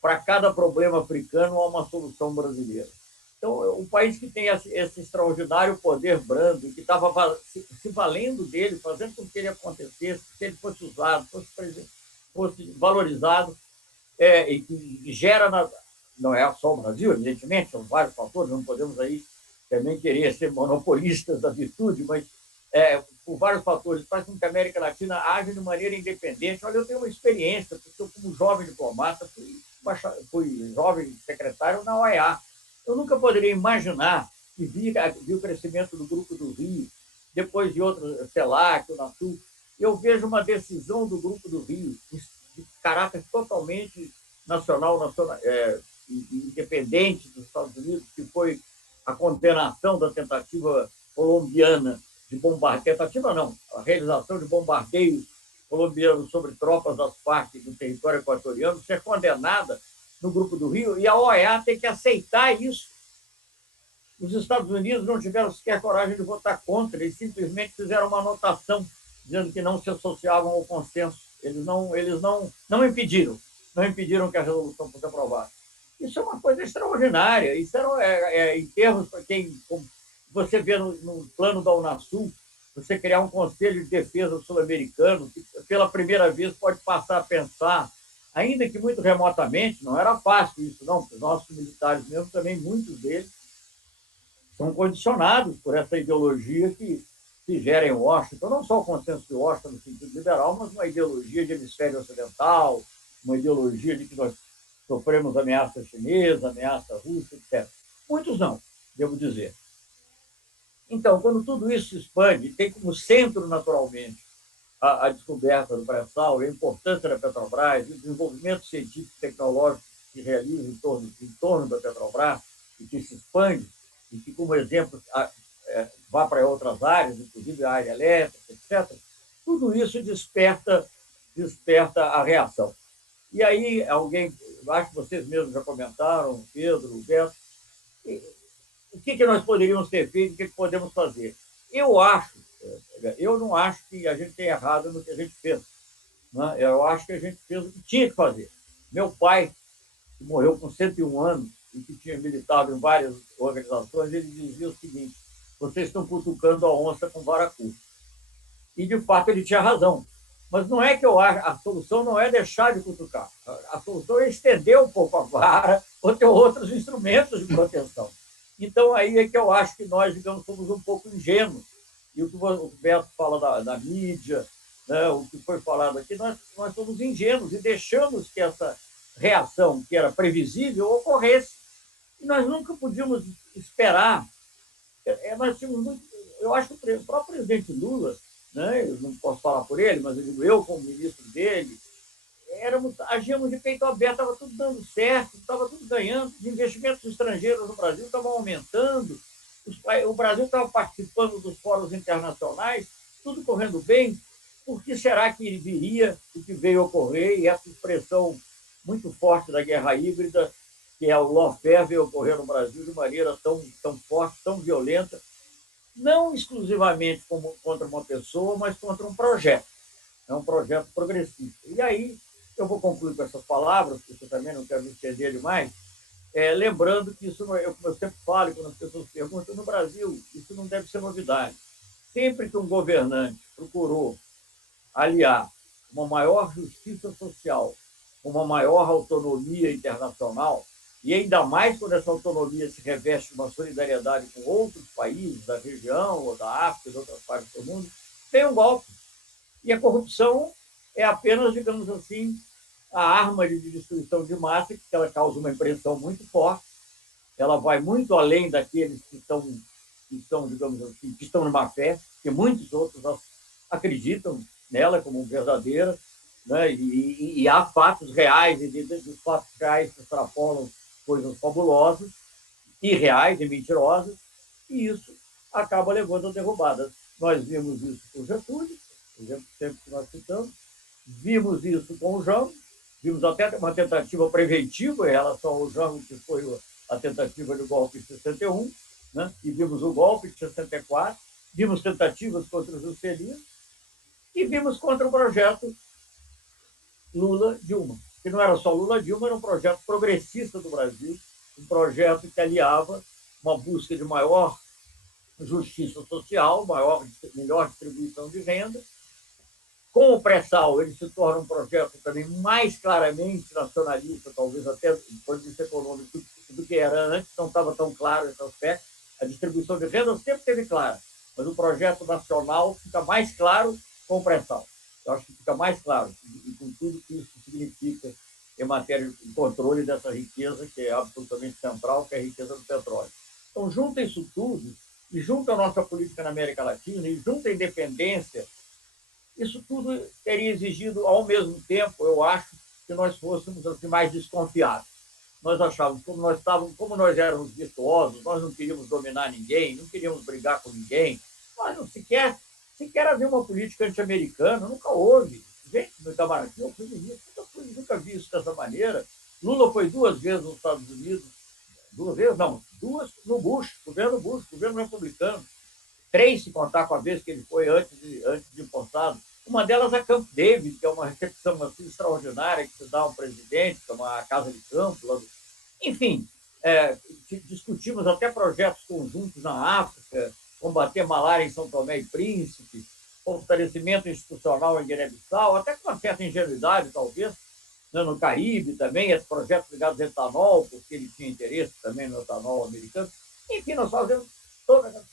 para cada problema africano há uma solução brasileira. Então, o país que tem esse extraordinário poder brando, que estava se valendo dele, fazendo com que ele acontecesse, que ele fosse usado, fosse valorizado, e que gera, não é só o Brasil, evidentemente, são vários fatores, não podemos aí também querer ser monopolistas da virtude, mas por vários fatores, faz com que a América Latina age de maneira independente. Olha, eu tenho uma experiência, porque eu, como jovem diplomata, fui jovem secretário na OEA. Eu nunca poderia imaginar que vi o crescimento do Grupo do Rio, depois de outros, CELAC, o NASU. Eu vejo uma decisão do Grupo do Rio, de caráter totalmente nacional, independente dos Estados Unidos, que foi a condenação da tentativa colombiana de bombardeio, tentativa não, a realização de bombardeios colombianos sobre tropas das Farc do território equatoriano, ser condenada no Grupo do Rio, e a OEA tem que aceitar isso. Os Estados Unidos não tiveram sequer coragem de votar contra, eles simplesmente fizeram uma anotação dizendo que não se associavam ao consenso. Eles não impediram que a resolução fosse aprovada. Isso é uma coisa extraordinária. Isso em termos, para quem você vê no plano da Unasul, você criar um Conselho de Defesa sul-americano, que pela primeira vez pode passar a pensar, ainda que muito remotamente, não era fácil isso, não, porque os nossos militares mesmo, também muitos deles, são condicionados por essa ideologia que se gera em Washington, não só o consenso de Washington no sentido liberal, mas uma ideologia de hemisfério ocidental, uma ideologia de que nós sofremos ameaça chinesa, ameaça russa, etc. Muitos não, devo dizer. Então, quando tudo isso se expande, tem como centro, naturalmente, a descoberta do pré-sal, a importância da Petrobras, o desenvolvimento científico e tecnológico que se realiza em torno da Petrobras e que se expande, e que, como exemplo, vá para outras áreas, inclusive a área elétrica, etc., tudo isso desperta a reação. E aí, acho que vocês mesmos já comentaram, Pedro, Beto, o que nós poderíamos ter feito, o que podemos fazer? Eu não acho que a gente tenha errado no que a gente fez. Né? Eu acho que a gente fez o que tinha que fazer. Meu pai, que morreu com 101 anos e que tinha militado em várias organizações, ele dizia o seguinte: vocês estão cutucando a onça com vara curta. E, de fato, ele tinha razão. Mas não é que eu acho, a solução não é deixar de cutucar. A solução é estender um pouco a vara ou ter outros instrumentos de proteção. Então, aí é que eu acho que nós, digamos, somos um pouco ingênuos. E o que o Beto fala da mídia, né, o que foi falado aqui, nós somos ingênuos e deixamos que essa reação, que era previsível, ocorresse. E nós nunca podíamos esperar. Nós tínhamos muito, eu acho que o próprio presidente Lula, né, eu não posso falar por ele, mas eu digo eu, como ministro dele, agíamos de peito aberto, estava tudo dando certo, estava tudo ganhando, os investimentos estrangeiros no Brasil estavam aumentando, o Brasil estava participando dos fóruns internacionais, tudo correndo bem. Por que será que viria o que veio ocorrer? E essa expressão muito forte da guerra híbrida, que é o lawfare, veio ocorrer no Brasil de maneira tão forte, tão violenta, não exclusivamente contra uma pessoa, mas contra um projeto. É um projeto progressista. E aí, eu vou concluir com essas palavras, porque eu também não quero me estender demais, lembrando que isso, como eu sempre falo, quando as pessoas perguntam, no Brasil, isso não deve ser novidade. Sempre que um governante procurou aliar uma maior justiça social uma maior autonomia internacional, e ainda mais quando essa autonomia se reveste de uma solidariedade com outros países da região, ou da África, de outras partes do mundo, tem um golpe. E a corrupção é apenas, digamos assim, a arma de destruição de massa, que ela causa uma impressão muito forte, ela vai muito além daqueles que estão, digamos assim, que estão numa fé, porque muitos outros acreditam nela como verdadeira, né? E há fatos reais, e dos fatos reais se extrapolam coisas fabulosas, irreais e mentirosas, e isso acaba levando a derrubadas. Nós vimos isso com o Getúlio, por exemplo, sempre que nós citamos, vimos isso com o Jango, vimos até uma tentativa preventiva em relação ao Jango, que foi a tentativa de golpe de 61, né? E vimos o golpe de 64, vimos tentativas contra os Juscelino e vimos contra o projeto Lula-Dilma, que não era só Lula-Dilma, era um projeto progressista do Brasil, um projeto que aliava uma busca de maior justiça social, melhor distribuição de renda. Com o pré-sal, ele se torna um projeto também mais claramente nacionalista, talvez até do ponto de vista econômico, do que era antes, não estava tão claro esse aspecto. A distribuição de renda sempre esteve clara, mas o projeto nacional fica mais claro com o pré-sal. Eu acho que fica mais claro, e com tudo que isso significa em matéria de controle dessa riqueza, que é absolutamente central, que é a riqueza do petróleo. Então, junta isso tudo, e junta a nossa política na América Latina, e junta a independência, isso tudo teria exigido, ao mesmo tempo, eu acho, que nós fôssemos assim, mais desconfiados. Nós achávamos, como nós éramos virtuosos, nós não queríamos dominar ninguém, não queríamos brigar com ninguém, nós não sequer havia uma política anti-americana, nunca houve. Gente, no Itamaraty, eu fui ministro, nunca vi isso dessa maneira. Lula foi 2 vezes nos Estados Unidos, 2 vezes, não, 2 no Bush, governo republicano. 3, se contar com a vez que ele foi antes de impostado. Uma delas é Camp David, que é uma recepção assim, extraordinária que se dá a um presidente, que é uma casa de campo. Enfim, discutimos até projetos conjuntos na África, combater malária em São Tomé e Príncipe, fortalecimento institucional em Guiné-Bissau, até com uma certa ingenuidade, talvez, né, no Caribe também, esse projeto ligado ao etanol, porque ele tinha interesse também no etanol americano. Enfim, nós fazemos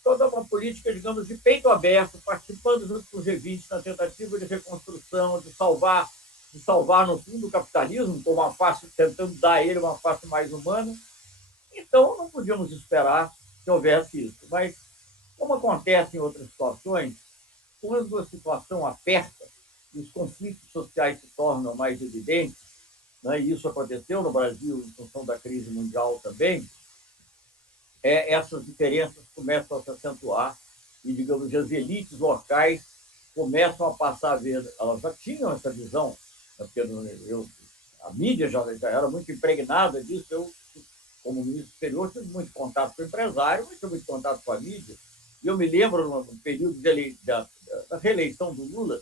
toda uma política, digamos, de peito aberto, participando junto com o G20 na tentativa de reconstrução, de salvar, no fundo, o capitalismo, com uma face, tentando dar a ele uma face mais humana. Então, não podíamos esperar que houvesse isso. Mas, como acontece em outras situações, quando a situação aperta e os conflitos sociais se tornam mais evidentes, né, e isso aconteceu no Brasil em função da crise mundial também, essas diferenças começam a se acentuar e, digamos, as elites locais começam a passar a ver, elas já tinham essa visão, né, porque a mídia já era muito impregnada disso. Eu, como ministro do exterior, tive muito contato com o empresário, mas tive muito contato com a mídia. E eu me lembro, no período da reeleição do Lula,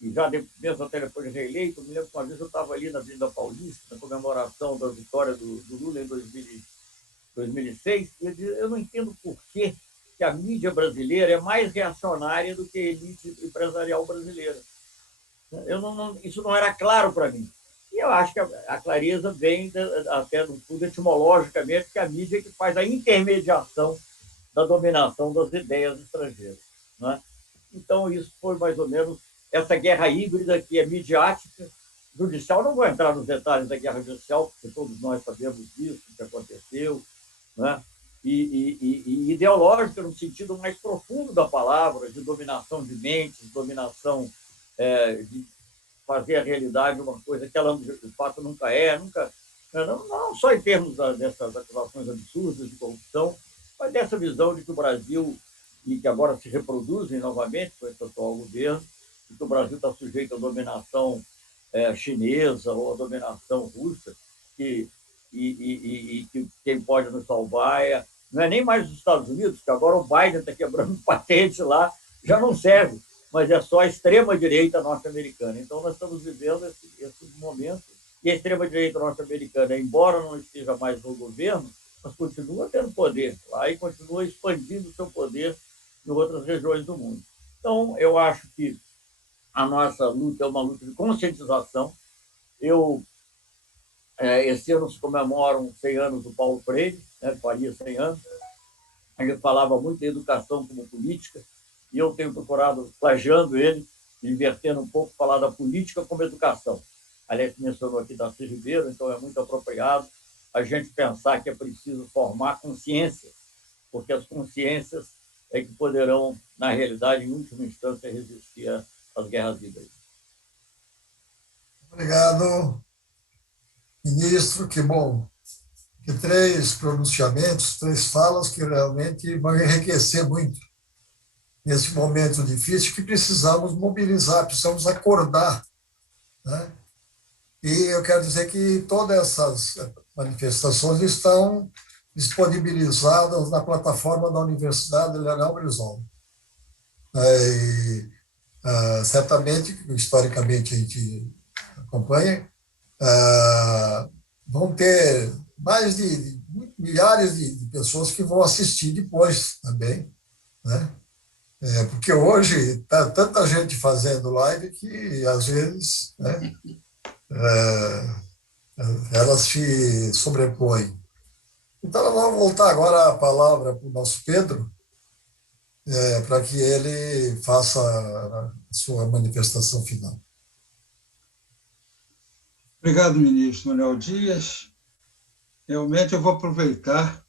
e já mesmo até depois de reeleito, eu me lembro que uma vez eu estava ali na Avenida Paulista, na comemoração da vitória do Lula em 2006, eu não entendo por que a mídia brasileira é mais reacionária do que a elite empresarial brasileira. Isso não era claro para mim. E eu acho que a clareza vem até do fundo etimologicamente, que a mídia é que faz a intermediação da dominação das ideias estrangeiras, né? Então, isso foi mais ou menos essa guerra híbrida que é midiática, judicial. Não vou entrar nos detalhes da guerra judicial, porque todos nós sabemos disso, o que aconteceu, né? E ideológica no sentido mais profundo da palavra, de dominação de mentes, dominação de fazer a realidade uma coisa que ela, de fato, nunca é, não só em termos dessas acusações absurdas de corrupção, mas dessa visão de que o Brasil, e que agora se reproduzem novamente com esse atual governo, de que o Brasil está sujeito à dominação chinesa ou à dominação russa, e que quem pode nos salvar não é nem mais os Estados Unidos, que agora o Biden está quebrando patente lá, já não serve, mas é só a extrema-direita norte-americana. Então, nós estamos vivendo esse momento, e a extrema-direita norte-americana, embora não esteja mais no governo, mas continua tendo poder lá e continua expandindo o seu poder em outras regiões do mundo. Então, eu acho que a nossa luta é uma luta de conscientização. Eu Esse ano se comemoram 100 anos do Paulo Freire, né, faria 100 anos. A gente falava muito de educação como política, e eu tenho procurado, plagiando ele, invertendo um pouco, falar da política como educação. Aliás, mencionou aqui Darcy Ribeiro, então é muito apropriado a gente pensar que é preciso formar consciência, porque as consciências é que poderão, na realidade, em última instância, resistir às guerras híbridas. Obrigado, ministro. Que bom. Que 3 pronunciamentos, 3 falas que realmente vão enriquecer muito nesse momento difícil que precisamos mobilizar, precisamos acordar, né? E eu quero dizer que todas essas manifestações estão disponibilizadas na plataforma da Universidade Leonel Brizola. Certamente, historicamente a gente acompanha, vão ter mais de milhares de pessoas que vão assistir depois também, né? Porque hoje está tanta gente fazendo live que, às vezes, né, elas se sobrepõem. Então, nós vamos voltar agora a palavra para o nosso Pedro, para que ele faça a sua manifestação final. Obrigado, ministro Manuel Dias. Realmente eu vou aproveitar,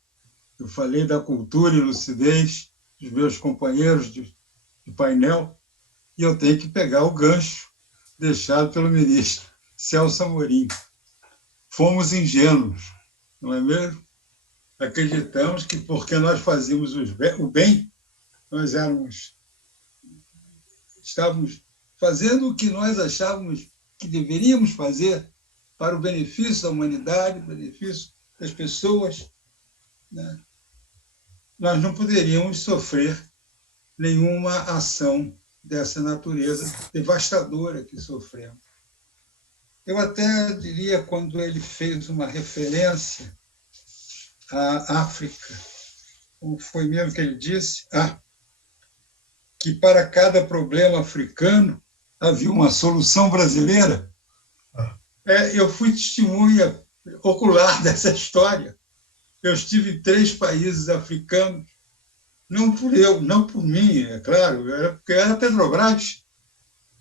eu falei da cultura e lucidez dos meus companheiros de painel, e eu tenho que pegar o gancho deixado pelo ministro Celso Amorim. Fomos ingênuos, não é mesmo? Acreditamos que porque nós fazíamos o bem, nós estávamos fazendo o que nós achávamos que deveríamos fazer para o benefício da humanidade, o benefício das pessoas, né? Nós não poderíamos sofrer nenhuma ação dessa natureza devastadora que sofremos. Eu até diria, quando ele fez uma referência à África, como foi mesmo que ele disse? Que para cada problema africano havia uma solução brasileira. Eu fui testemunha ocular dessa história. Eu estive em 3 países africanos, não por mim, é claro, porque era a Petrobras.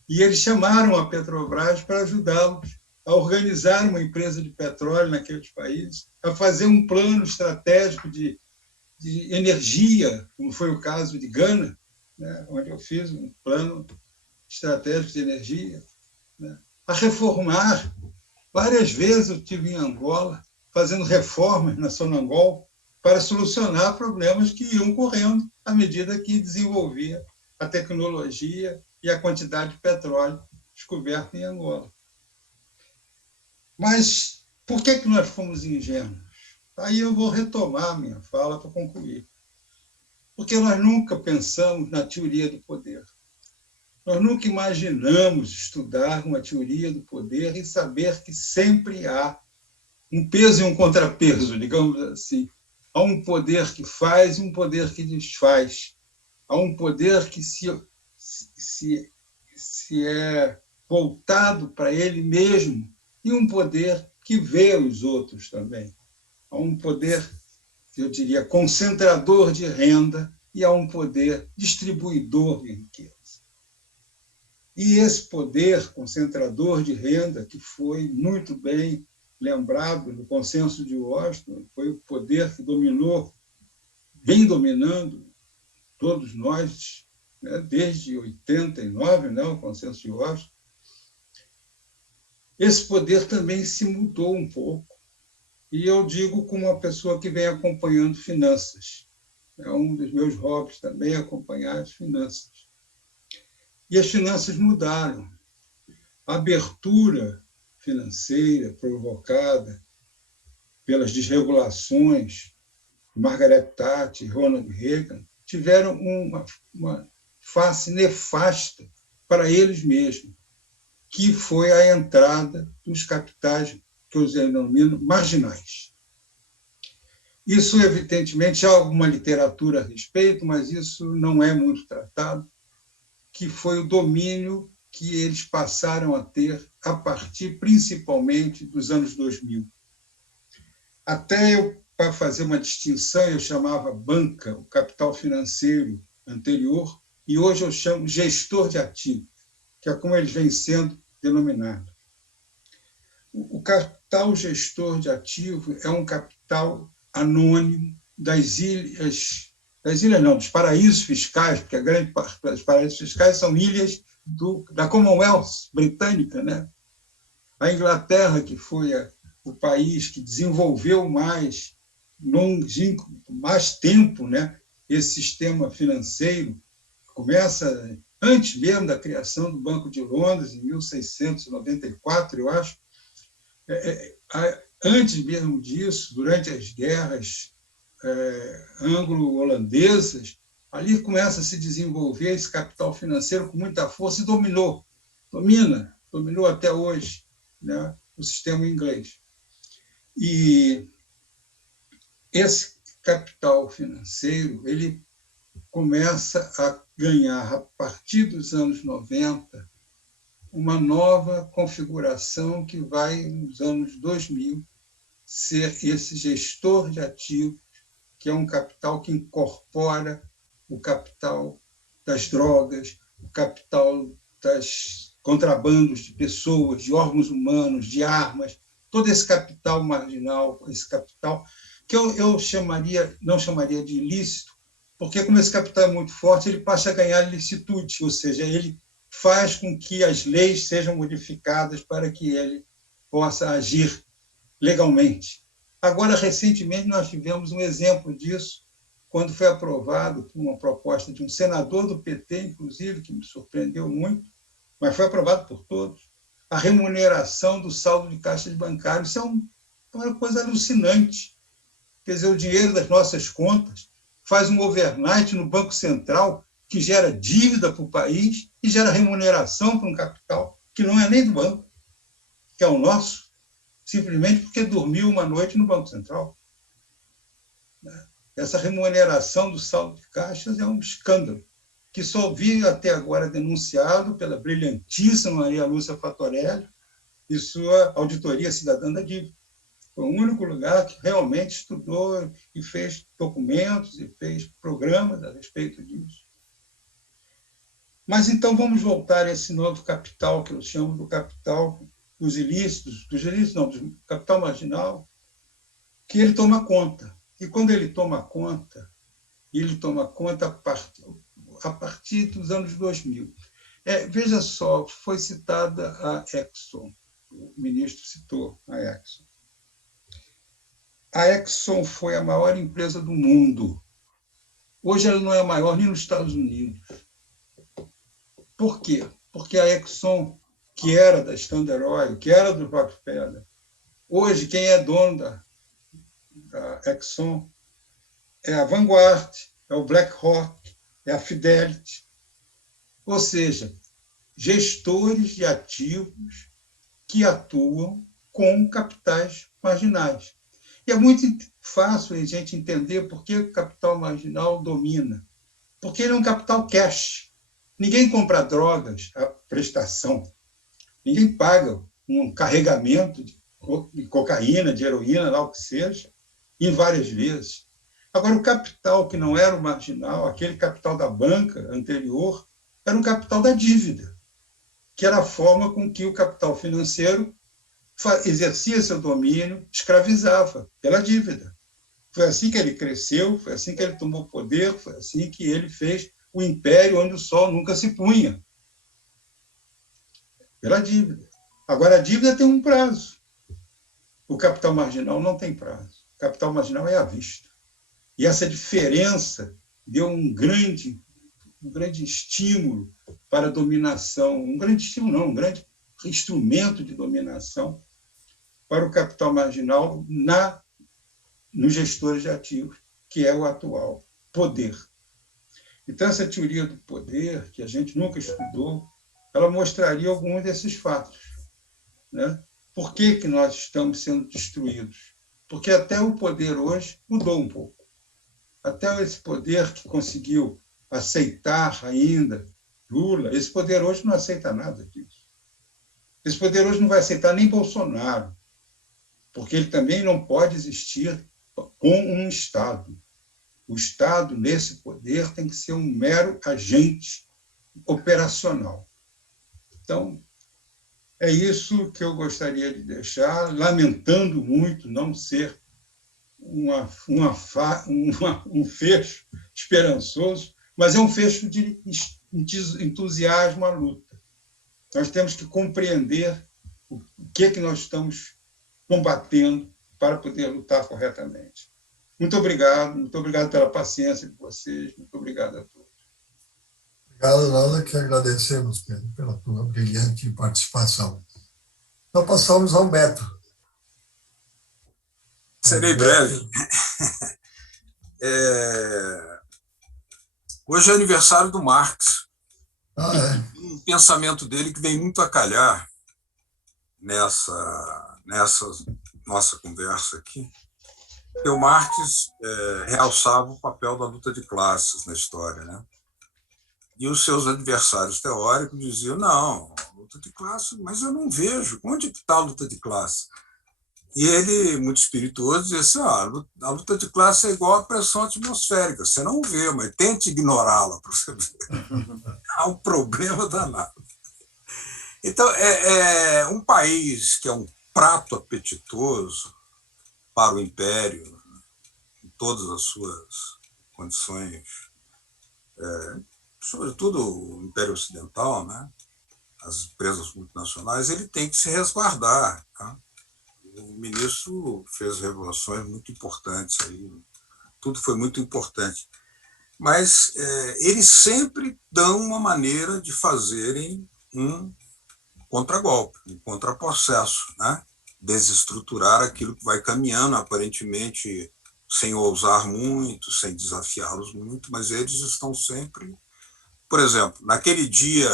E eles chamaram a Petrobras para ajudá-los a organizar uma empresa de petróleo naqueles países, a fazer um plano estratégico de energia, como foi o caso de Gana, né, onde eu fiz um plano estratégico de energia, né, a reformar. Várias vezes eu estive em Angola, fazendo reformas na Sonangol para solucionar problemas que iam correndo à medida que desenvolvia a tecnologia e a quantidade de petróleo descoberto em Angola. Mas por que nós fomos ingênuos? Aí eu vou retomar minha fala para concluir. Porque nós nunca pensamos na teoria do poder. Nós nunca imaginamos estudar uma teoria do poder e saber que sempre há um peso e um contrapeso, digamos assim. Há um poder que faz e um poder que desfaz. Há um poder que se é voltado para ele mesmo e um poder que vê os outros também. Há um poder, eu diria, concentrador de renda e há um poder distribuidor de riqueza. E esse poder concentrador de renda, que foi muito bem lembrado no Consenso de Washington, foi o poder que vem dominando todos nós, né, desde 89, né, o Consenso de Washington. Esse poder também se mudou um pouco. E eu digo como uma pessoa que vem acompanhando finanças. É um dos meus hobbies também acompanhar as finanças. E as finanças mudaram. A abertura financeira provocada pelas desregulações de Margaret Thatcher e Ronald Reagan tiveram uma face nefasta para eles mesmos, que foi a entrada dos capitais que eu denomino marginais. Isso, evidentemente, há alguma literatura a respeito, mas isso não é muito tratado, que foi o domínio que eles passaram a ter a partir, principalmente, dos anos 2000. Até eu, para fazer uma distinção, eu chamava banca, o capital financeiro anterior, e hoje eu chamo gestor de ativos, que é como eles vêm sendo denominados. O capital gestor de ativo é um capital anônimo dos paraísos fiscais, porque a grande parte dos paraísos fiscais são ilhas da Commonwealth britânica, né? A Inglaterra, que foi o país que desenvolveu mais tempo, né, esse sistema financeiro, começa antes mesmo da criação do Banco de Londres, em 1694, eu acho. Antes mesmo disso, durante as guerras anglo-holandesas, ali começa a se desenvolver esse capital financeiro com muita força e dominou até hoje, né, o sistema inglês. E esse capital financeiro ele começa a ganhar, a partir dos anos 90, uma nova configuração que vai, nos anos 2000, ser esse gestor de ativos, que é um capital que incorpora o capital das drogas, o capital das contrabandos de pessoas, de órgãos humanos, de armas, todo esse capital marginal, esse capital que eu não chamaria de ilícito, porque como esse capital é muito forte, ele passa a ganhar licitude, ou seja, ele faz com que as leis sejam modificadas para que ele possa agir legalmente. Agora, recentemente, nós tivemos um exemplo disso, quando foi aprovado por uma proposta de um senador do PT, inclusive, que me surpreendeu muito, mas foi aprovado por todos, a remuneração do saldo de caixas bancárias. Isso é uma coisa alucinante. Quer dizer, o dinheiro das nossas contas faz um overnight no Banco Central que gera dívida para o país e gera remuneração para um capital que não é nem do banco, que é o nosso, simplesmente porque dormiu uma noite no Banco Central. Essa remuneração do saldo de caixas é um escândalo, que só vi até agora denunciado pela brilhantíssima Maria Lúcia Fatorelli e sua Auditoria Cidadã da Dívida. Foi o único lugar que realmente estudou e fez documentos e fez programas a respeito disso. Mas então vamos voltar a esse novo capital, que eu chamo do capital dos ilícitos, do capital marginal, que ele toma conta. E quando ele toma conta a partir dos anos 2000. Veja só, foi citada a Exxon, o ministro citou a Exxon. A Exxon foi a maior empresa do mundo. Hoje ela não é a maior nem nos Estados Unidos. Por quê? Porque a Exxon, que era da Standard Oil, que era do Rockefeller, hoje quem é dono da Exxon é a Vanguard, é o BlackRock, é a Fidelity. Ou seja, gestores de ativos que atuam com capitais marginais. E é muito fácil a gente entender por que o capital marginal domina. Porque ele é um capital cash. Ninguém compra drogas à prestação. Ninguém paga um carregamento de cocaína, de heroína, lá o que seja, em várias vezes. Agora, o capital que não era o marginal, aquele capital da banca anterior, era um capital da dívida, que era a forma com que o capital financeiro exercia seu domínio, escravizava pela dívida. Foi assim que ele cresceu, foi assim que ele tomou poder, foi assim que ele fez o império onde o sol nunca se punha. Pela dívida. Agora, a dívida tem um prazo. O capital marginal não tem prazo. O capital marginal é à vista. E essa diferença deu um grande estímulo para a dominação, um grande instrumento de dominação para o capital marginal nos gestores de ativos, que é o atual poder. Então, essa teoria do poder, que a gente nunca estudou, ela mostraria alguns desses fatos. Né? Por que nós estamos sendo destruídos? Porque até o poder hoje mudou um pouco. Até esse poder que conseguiu aceitar ainda Lula, esse poder hoje não aceita nada disso. Esse poder hoje não vai aceitar nem Bolsonaro. porque ele também não pode existir com um Estado. O Estado, nesse poder, tem que ser um mero agente operacional. Então, é isso que eu gostaria de deixar, lamentando muito não ser um fecho esperançoso, mas é um fecho de entusiasmo à luta. Nós temos que compreender o que nós estamos combatendo para poder lutar corretamente. Muito obrigado pela paciência de vocês, muito obrigado a todos. Obrigado, nada que agradecemos, Pedro, pela tua brilhante participação. Então, passamos ao Beto. Serei breve. Hoje é aniversário do Marx. Um pensamento dele que vem muito a calhar nessa nossa conversa aqui. Porque o Marx realçava o papel da luta de classes na história, né? E os seus adversários teóricos diziam, não, luta de classe, mas eu não vejo. Onde está a luta de classe? E ele, muito espirituoso, dizia assim, a luta de classe é igual à pressão atmosférica, você não vê, mas tente ignorá-la para você ver. Há um problema danado. Então, é um país que é um prato apetitoso para o império, em todas as suas condições, sobretudo o Império Ocidental, né? As empresas multinacionais, ele tem que se resguardar. Tá? O ministro fez revelações muito importantes aí, tudo foi muito importante. Mas eles sempre dão uma maneira de fazerem um contragolpe, um contraprocesso, né? Desestruturar aquilo que vai caminhando, aparentemente sem ousar muito, sem desafiá-los muito, mas eles estão sempre... Por exemplo, naquele dia,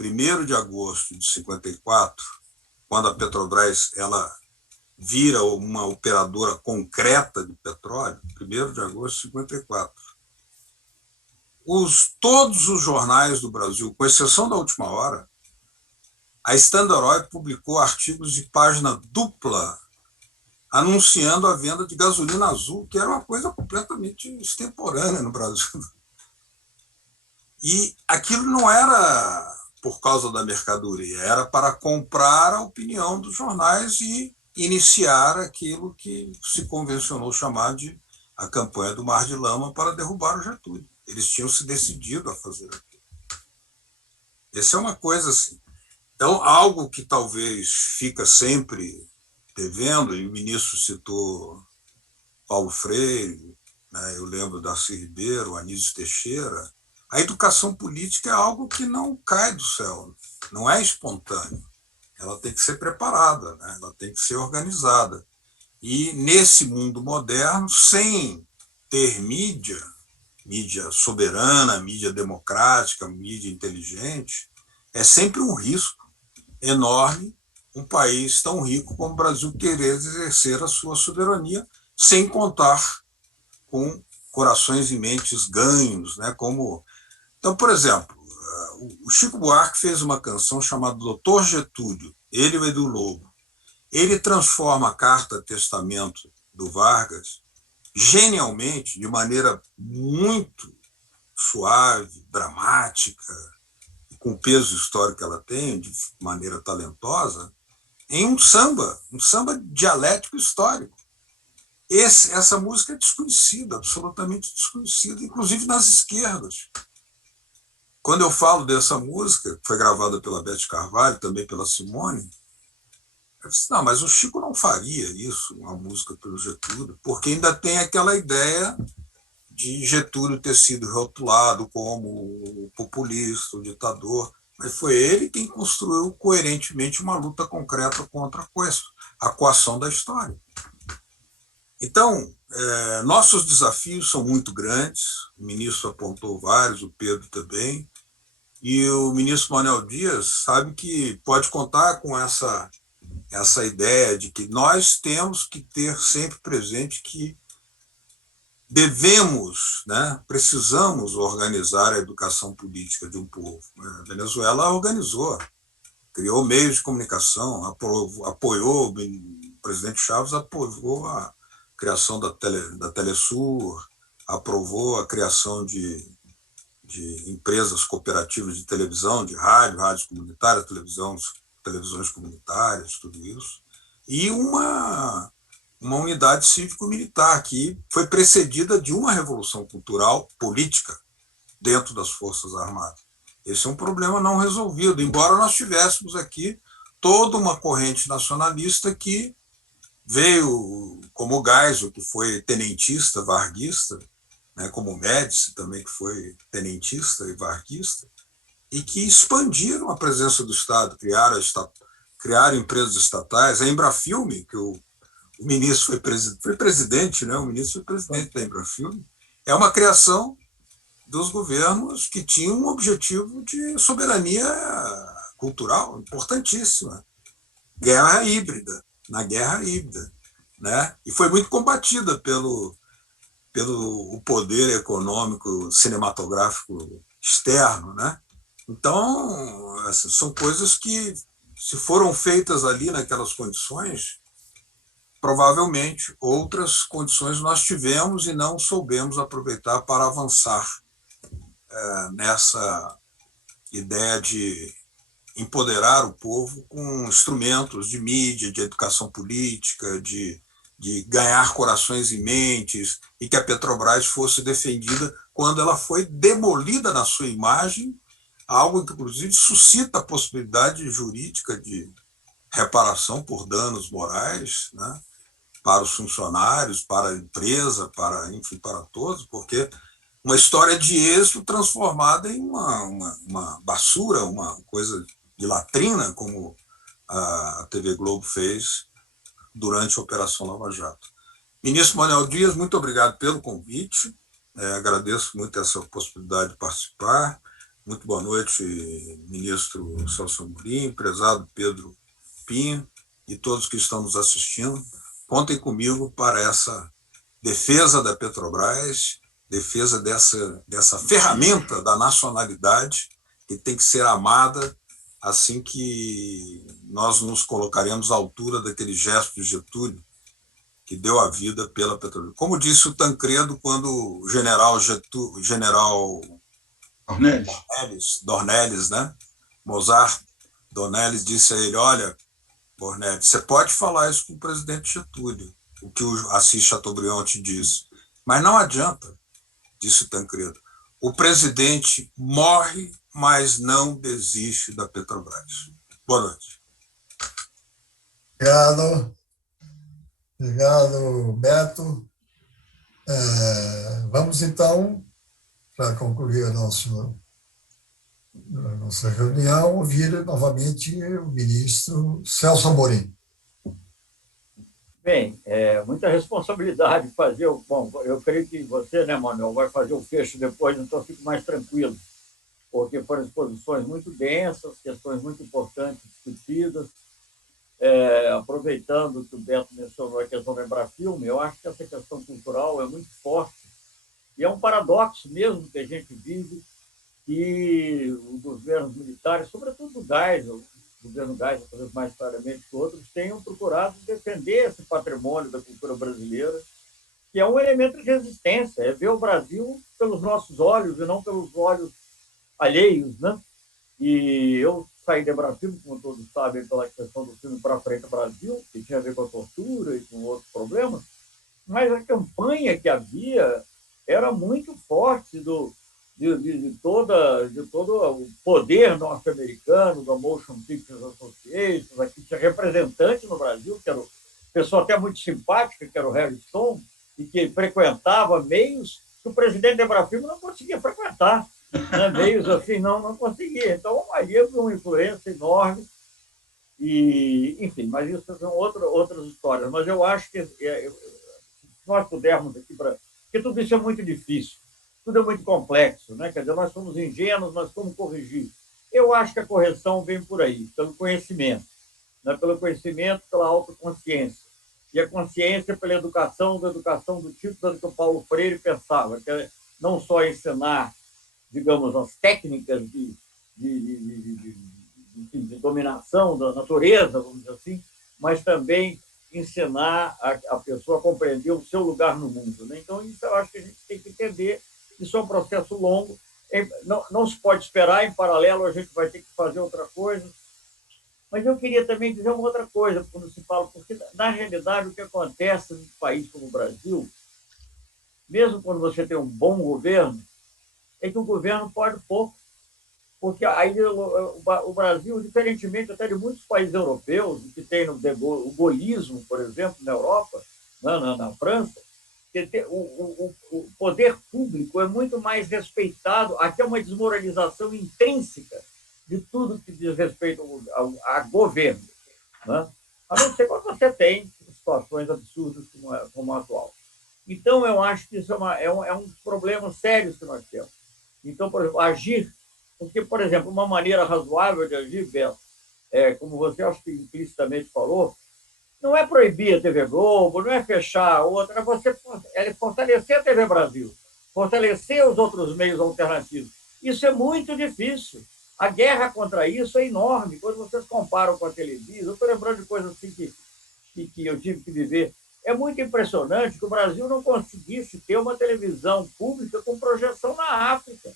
1º de agosto de 54, quando a Petrobras ela vira uma operadora concreta de petróleo, 1º de agosto de 54, todos os jornais do Brasil, com exceção da Última Hora, a Standard Oil publicou artigos de página dupla anunciando a venda de gasolina azul, que era uma coisa completamente extemporânea no Brasil. E aquilo não era por causa da mercadoria, era para comprar a opinião dos jornais e iniciar aquilo que se convencionou chamar de a campanha do Mar de Lama para derrubar o Getúlio. Eles tinham se decidido a fazer aquilo. Essa é uma coisa assim. Então, algo que talvez fica sempre devendo, e o ministro citou Paulo Freire, né, eu lembro Darcy Ribeiro, Anísio Teixeira, a educação política é algo que não cai do céu, não é espontâneo. Ela tem que ser preparada, né? Ela tem que ser organizada. E nesse mundo moderno, sem ter mídia soberana, mídia democrática, mídia inteligente, é sempre um risco enorme um país tão rico como o Brasil querer exercer a sua soberania sem contar com corações e mentes ganhos, né? Então, por exemplo, o Chico Buarque fez uma canção chamada Doutor Getúlio, ele e o Edu Lobo. Ele transforma a carta testamento do Vargas genialmente, de maneira muito suave, dramática, com o peso histórico que ela tem, de maneira talentosa, em um samba dialético histórico. Essa música é desconhecida, absolutamente desconhecida, inclusive nas esquerdas. Quando eu falo dessa música, que foi gravada pela Beth Carvalho, também pela Simone, eu disse, não, mas o Chico não faria isso, uma música pelo Getúlio, porque ainda tem aquela ideia de Getúlio ter sido rotulado como o populista, o ditador, mas foi ele quem construiu coerentemente uma luta concreta contra a coação da história. Então, nossos desafios são muito grandes, o ministro apontou vários, o Pedro também, e o ministro Manuel Dias sabe que pode contar com essa ideia de que nós temos que ter sempre presente que devemos, né, precisamos organizar a educação política de um povo. A Venezuela organizou, criou meios de comunicação, apoiou presidente Chaves aprovou a criação da Telesur, aprovou a criação de empresas cooperativas de televisão, de rádios comunitárias, televisões comunitárias, tudo isso, e uma unidade cívico-militar que foi precedida de uma revolução cultural política dentro das Forças Armadas. Esse é um problema não resolvido, embora nós tivéssemos aqui toda uma corrente nacionalista que veio como Geisel, que foi tenentista, varguista, né, como Médici também, que foi tenentista e varguista, e que expandiram a presença do Estado, criaram empresas estatais. A Embrafilme, que o ministro foi presidente, né, o ministro foi presidente da Embrafilme, é uma criação dos governos que tinham um objetivo de soberania cultural importantíssima. Na guerra híbrida, né? E foi muito combatida pelo poder econômico cinematográfico externo, né? Então, assim, são coisas que, se foram feitas ali naquelas condições, provavelmente outras condições nós tivemos e não soubemos aproveitar para avançar nessa ideia de empoderar o povo com instrumentos de mídia, de educação política, de ganhar corações e mentes, e que a Petrobras fosse defendida quando ela foi demolida na sua imagem, algo que, inclusive, suscita a possibilidade jurídica de reparação por danos morais, né, para os funcionários, para a empresa, enfim, para todos, porque uma história de êxito transformada em uma basura, uma coisa de latrina, como a TV Globo fez durante a Operação Lava Jato. Ministro Manuel Dias, muito obrigado pelo convite, agradeço muito essa possibilidade de participar. Muito boa noite, ministro Celso Amorim, prezado Pedro Pinho e todos que estão nos assistindo. Contem comigo para essa defesa da Petrobras, defesa dessa ferramenta da nacionalidade que tem que ser amada, assim que nós nos colocaremos à altura daquele gesto de Getúlio, que deu a vida pela Petrobras. Como disse o Tancredo, quando o general Dornelles, né? Mozart Dornelles disse a ele: olha, Dornelles, você pode falar isso com o presidente Getúlio, o que o Assis Chateaubriand te disse, mas não adianta, disse o Tancredo. O presidente morre, mas não desiste da Petrobras. Boa noite. Obrigado, Beto. Vamos, então, para concluir a nossa reunião, ouvir novamente o ministro Celso Amorim. Bem, muita responsabilidade fazer. Bom, eu creio que você, né, Manuel, vai fazer o fecho depois, então eu fico mais tranquilo, porque foram exposições muito densas, questões muito importantes discutidas. Aproveitando que o Beto mencionou a questão da Embrafilme, eu acho que essa questão cultural é muito forte e é um paradoxo mesmo que a gente vive, que os governos militares, sobretudo o governo Geisel, talvez mais claramente que outros, tenham procurado defender esse patrimônio da cultura brasileira, que é um elemento de resistência, é ver o Brasil pelos nossos olhos e não pelos olhos alheios, né? E eu saí da Embrafilme, como todos sabem, pela questão do filme Pra Frente Brasil, que tinha a ver com a tortura e com outros problemas, mas a campanha que havia era muito forte de todo o poder norte-americano, da Motion Pictures Association. Aqui tinha representante no Brasil, que era uma pessoa até muito simpática, que era o Harry Stone, e que frequentava meios que o presidente da Embrafilme não conseguia frequentar, né? Meios assim, não conseguia. Então, havia uma influência enorme, e, enfim, mas isso são outras histórias. Mas eu acho que se nós pudermos aqui, porque tudo isso é muito difícil, tudo é muito complexo, né? Quer dizer, nós somos ingênuos, mas como corrigir? Eu acho que a correção vem por aí, pelo conhecimento, né? Pelo conhecimento, pela autoconsciência. E a consciência pela educação do tipo que o Paulo Freire pensava, que é não só ensinar, digamos, as técnicas de dominação da natureza, vamos dizer assim, mas também ensinar a pessoa a compreender o seu lugar no mundo, né? Então, isso eu acho que a gente tem que entender. Isso é um processo longo. Não se pode esperar, em paralelo a gente vai ter que fazer outra coisa. Mas eu queria também dizer uma outra coisa, quando se fala, porque, na realidade, o que acontece num país como o Brasil, mesmo quando você tem um bom governo, é que o governo pode pouco. Porque aí o Brasil, diferentemente até de muitos países europeus, que tem o gaullismo, por exemplo, na Europa, na França, o poder público é muito mais respeitado. Aqui é uma desmoralização intrínseca de tudo que diz respeito a governo, né? A não ser quando você tem situações absurdas como a atual. Então, eu acho que isso é um dos problemas sérios que nós temos. Então, por exemplo, agir, porque, por exemplo, uma maneira razoável de agir, Beto, como você acho que implicitamente falou, não é proibir a TV Globo, não é fechar a outra, é fortalecer a TV Brasil, fortalecer os outros meios alternativos. Isso é muito difícil. A guerra contra isso é enorme. Quando vocês comparam com a televisão, eu estou lembrando de coisas assim que eu tive que viver. É muito impressionante que o Brasil não conseguisse ter uma televisão pública com projeção na África,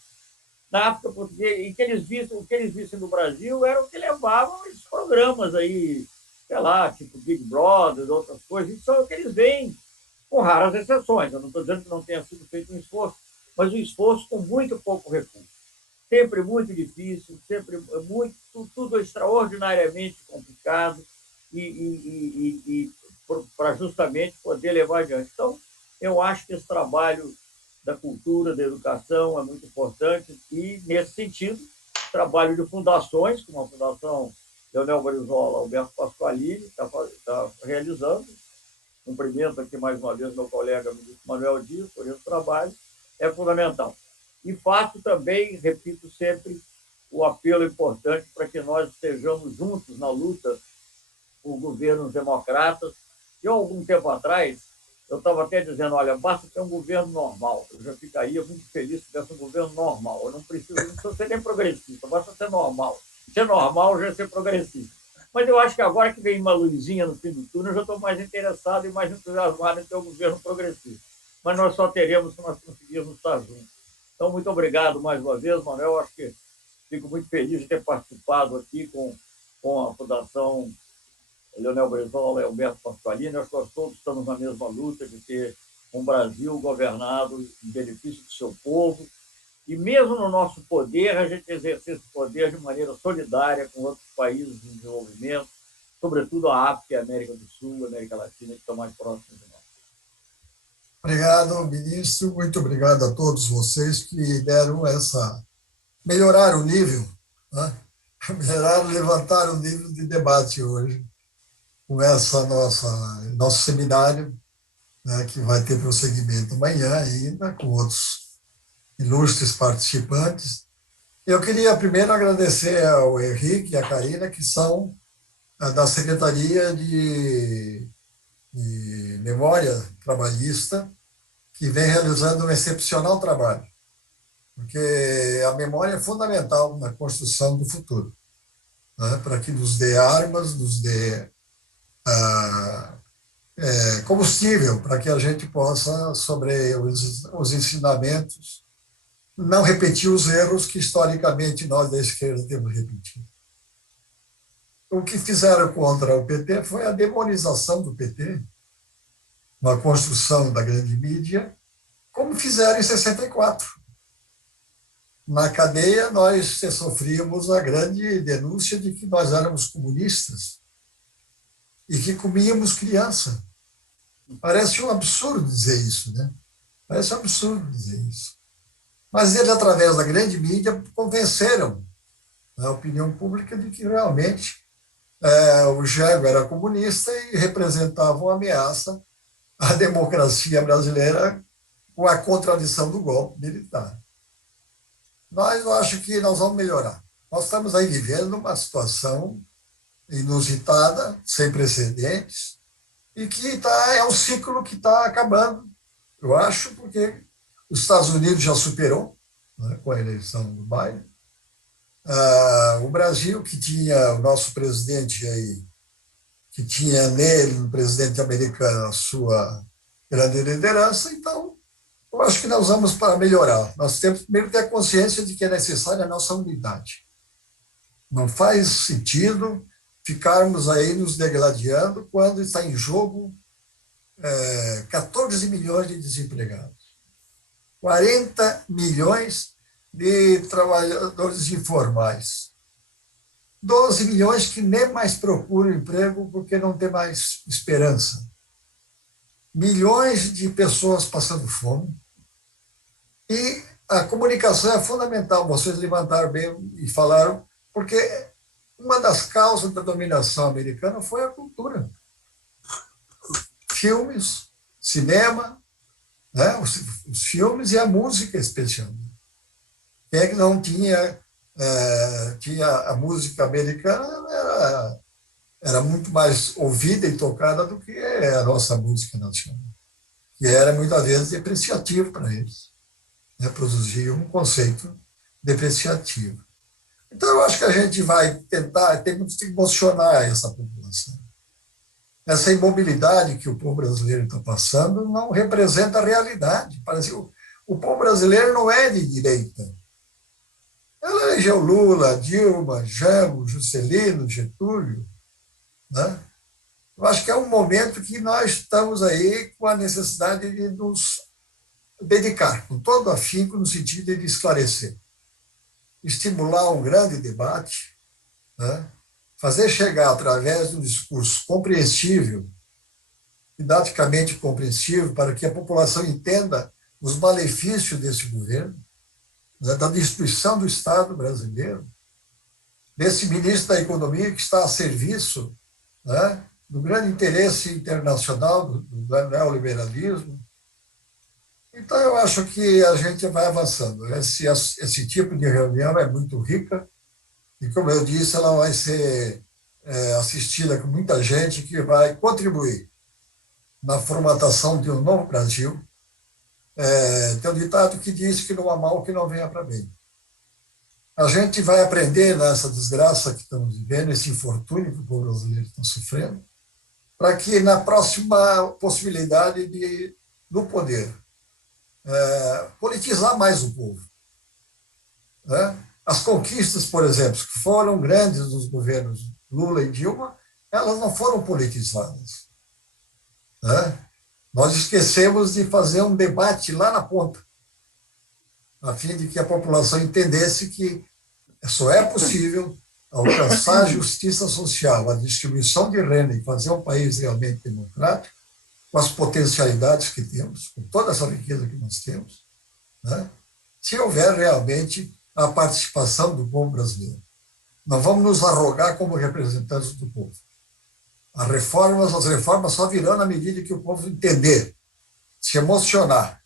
porque o que eles vissem no Brasil era o que levavam esses programas aí, sei lá, tipo Big Brother, outras coisas. Isso é o que eles veem, com raras exceções. Eu não estou dizendo que não tenha sido feito um esforço, mas um esforço com muito pouco recurso. Sempre muito difícil, sempre tudo extraordinariamente complicado para justamente poder levar adiante. Então, eu acho que esse trabalho da cultura, da educação é muito importante e, nesse sentido, trabalho de fundações, como a Fundação Leonel Brizola, Alberto Pasqualini está realizando. Cumprimento aqui mais uma vez meu colega Manuel Dias por esse trabalho, é fundamental. E faço também, repito sempre, o apelo importante para que nós estejamos juntos na luta por governos democratas. Eu, algum tempo atrás, eu estava até dizendo, olha, basta ter um governo normal. Eu já ficaria muito feliz se tivesse um governo normal. Eu não precisa ser nem progressista, basta ser normal. Ser normal já é ser progressista. Mas eu acho que agora que vem uma luzinha no fim do túnel, eu já estou mais interessado e mais entusiasmado em ter um governo progressista. Mas nós só teremos se nós conseguirmos estar juntos. Então, muito obrigado mais uma vez, Manuel. Acho que fico muito feliz de ter participado aqui com a Fundação Leonel Brizola e Alberto Pasqualini. Acho que nós todos estamos na mesma luta de ter um Brasil governado em benefício do seu povo. E mesmo no nosso poder, a gente exercer esse poder de maneira solidária com outros países em desenvolvimento, sobretudo a África e a América do Sul, a América Latina, que estão mais próximos de nós. Obrigado, ministro. Muito obrigado a todos vocês que deram melhorar o nível, né? Levantar o nível de debate hoje com nosso seminário, né, que vai ter prosseguimento amanhã ainda, com outros ilustres participantes. Eu queria primeiro agradecer ao Henrique e à Karina, que são da Secretaria de Memória Trabalhista, que vem realizando um excepcional trabalho, porque a memória é fundamental na construção do futuro, né, para que nos dê armas, nos dê combustível, para que a gente possa, sobre os ensinamentos, não repetir os erros que, historicamente, nós da esquerda temos repetido. O que fizeram contra o PT foi a demonização do PT, na construção da grande mídia, como fizeram em 64. Na cadeia, nós sofríamos a grande denúncia de que nós éramos comunistas e que comíamos criança. Parece um absurdo dizer isso, né? Parece um absurdo dizer isso. Mas eles, através da grande mídia, convenceram a opinião pública de que realmente o Jango era comunista e representava uma ameaça à democracia brasileira com a contradição do golpe militar. Eu acho que nós vamos melhorar. Nós estamos aí vivendo uma situação inusitada, sem precedentes, e que é um ciclo que está acabando, eu acho, porque os Estados Unidos já superou, né, com a eleição do Biden. O Brasil, que tinha o nosso presidente aí que tinha nele, no presidente americano, a sua grande liderança. Então, eu acho que nós vamos para melhorar. Nós temos primeiro que ter a consciência de que é necessária a nossa unidade. Não faz sentido ficarmos aí nos degladiando quando está em jogo 14 milhões de desempregados, 40 milhões de trabalhadores informais, 12 milhões que nem mais procuram emprego porque não tem mais esperança, milhões de pessoas passando fome. E a comunicação é fundamental, vocês levantaram bem e falaram, porque uma das causas da dominação americana foi a cultura. Filmes, cinema, né? Os filmes e a música especialmente. Quem é que não tinha a música americana era muito mais ouvida e tocada do que a nossa música nacional, que era muitas vezes depreciativo para eles, né? Produzia um conceito depreciativo. Então, eu acho que a gente vai tentar, temos que emocionar essa população. Essa imobilidade que o povo brasileiro está passando não representa a realidade. Parece que o povo brasileiro não é de direita. Ela elegeu Lula, Dilma, Jango, Juscelino, Getúlio, né? Eu acho que é um momento que nós estamos aí com a necessidade de nos dedicar, com todo afinco, no sentido de esclarecer, estimular um grande debate, né? Fazer chegar através de um discurso compreensível, didaticamente compreensível, para que a população entenda os malefícios desse governo, né? Da destruição do Estado brasileiro, desse ministro da Economia que está a serviço, né? Do grande interesse internacional do neoliberalismo. Então, eu acho que a gente vai avançando. Esse tipo de reunião é muito rica e, como eu disse, ela vai ser assistida com muita gente que vai contribuir na formatação de um novo Brasil. Tem um ditado que diz que não há mal que não venha para bem. A gente vai aprender nessa desgraça que estamos vivendo, esse infortúnio que o povo brasileiro está sofrendo, para que na próxima possibilidade do poder, politizar mais o povo, né? As conquistas, por exemplo, que foram grandes dos governos Lula e Dilma, elas não foram politizadas, né? Nós esquecemos de fazer um debate lá na ponta, a fim de que a população entendesse que só é possível alcançar a justiça social, a distribuição de renda e fazer um país realmente democrático, com as potencialidades que temos, com toda essa riqueza que nós temos, né? Se houver realmente a participação do povo brasileiro. Não vamos nos arrogar como representantes do povo. As reformas só virão na medida que o povo entender, se emocionar,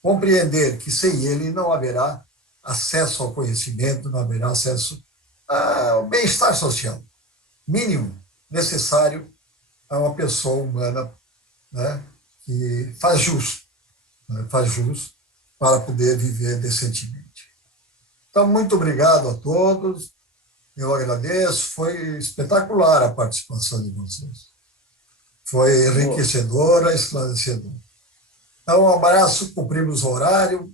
compreender que sem ele não haverá acesso ao conhecimento, não haverá acesso ao bem-estar social mínimo necessário a uma pessoa humana, né, que faz jus, né, para poder viver decentemente. Então, muito obrigado a todos, eu agradeço, foi espetacular a participação de vocês. Foi enriquecedora, esclarecedora. Então, um abraço, cumprimos o horário,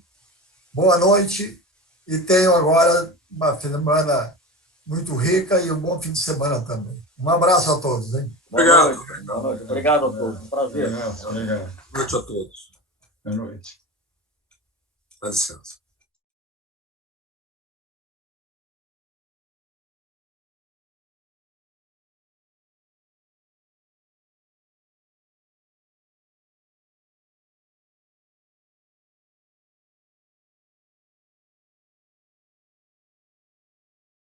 boa noite e tenham agora uma semana muito rica e um bom fim de semana também. Um abraço a todos, hein? Obrigado. Boa noite. Obrigado a todos. Um prazer. Obrigado. Boa noite a todos. Boa noite. Dá licença.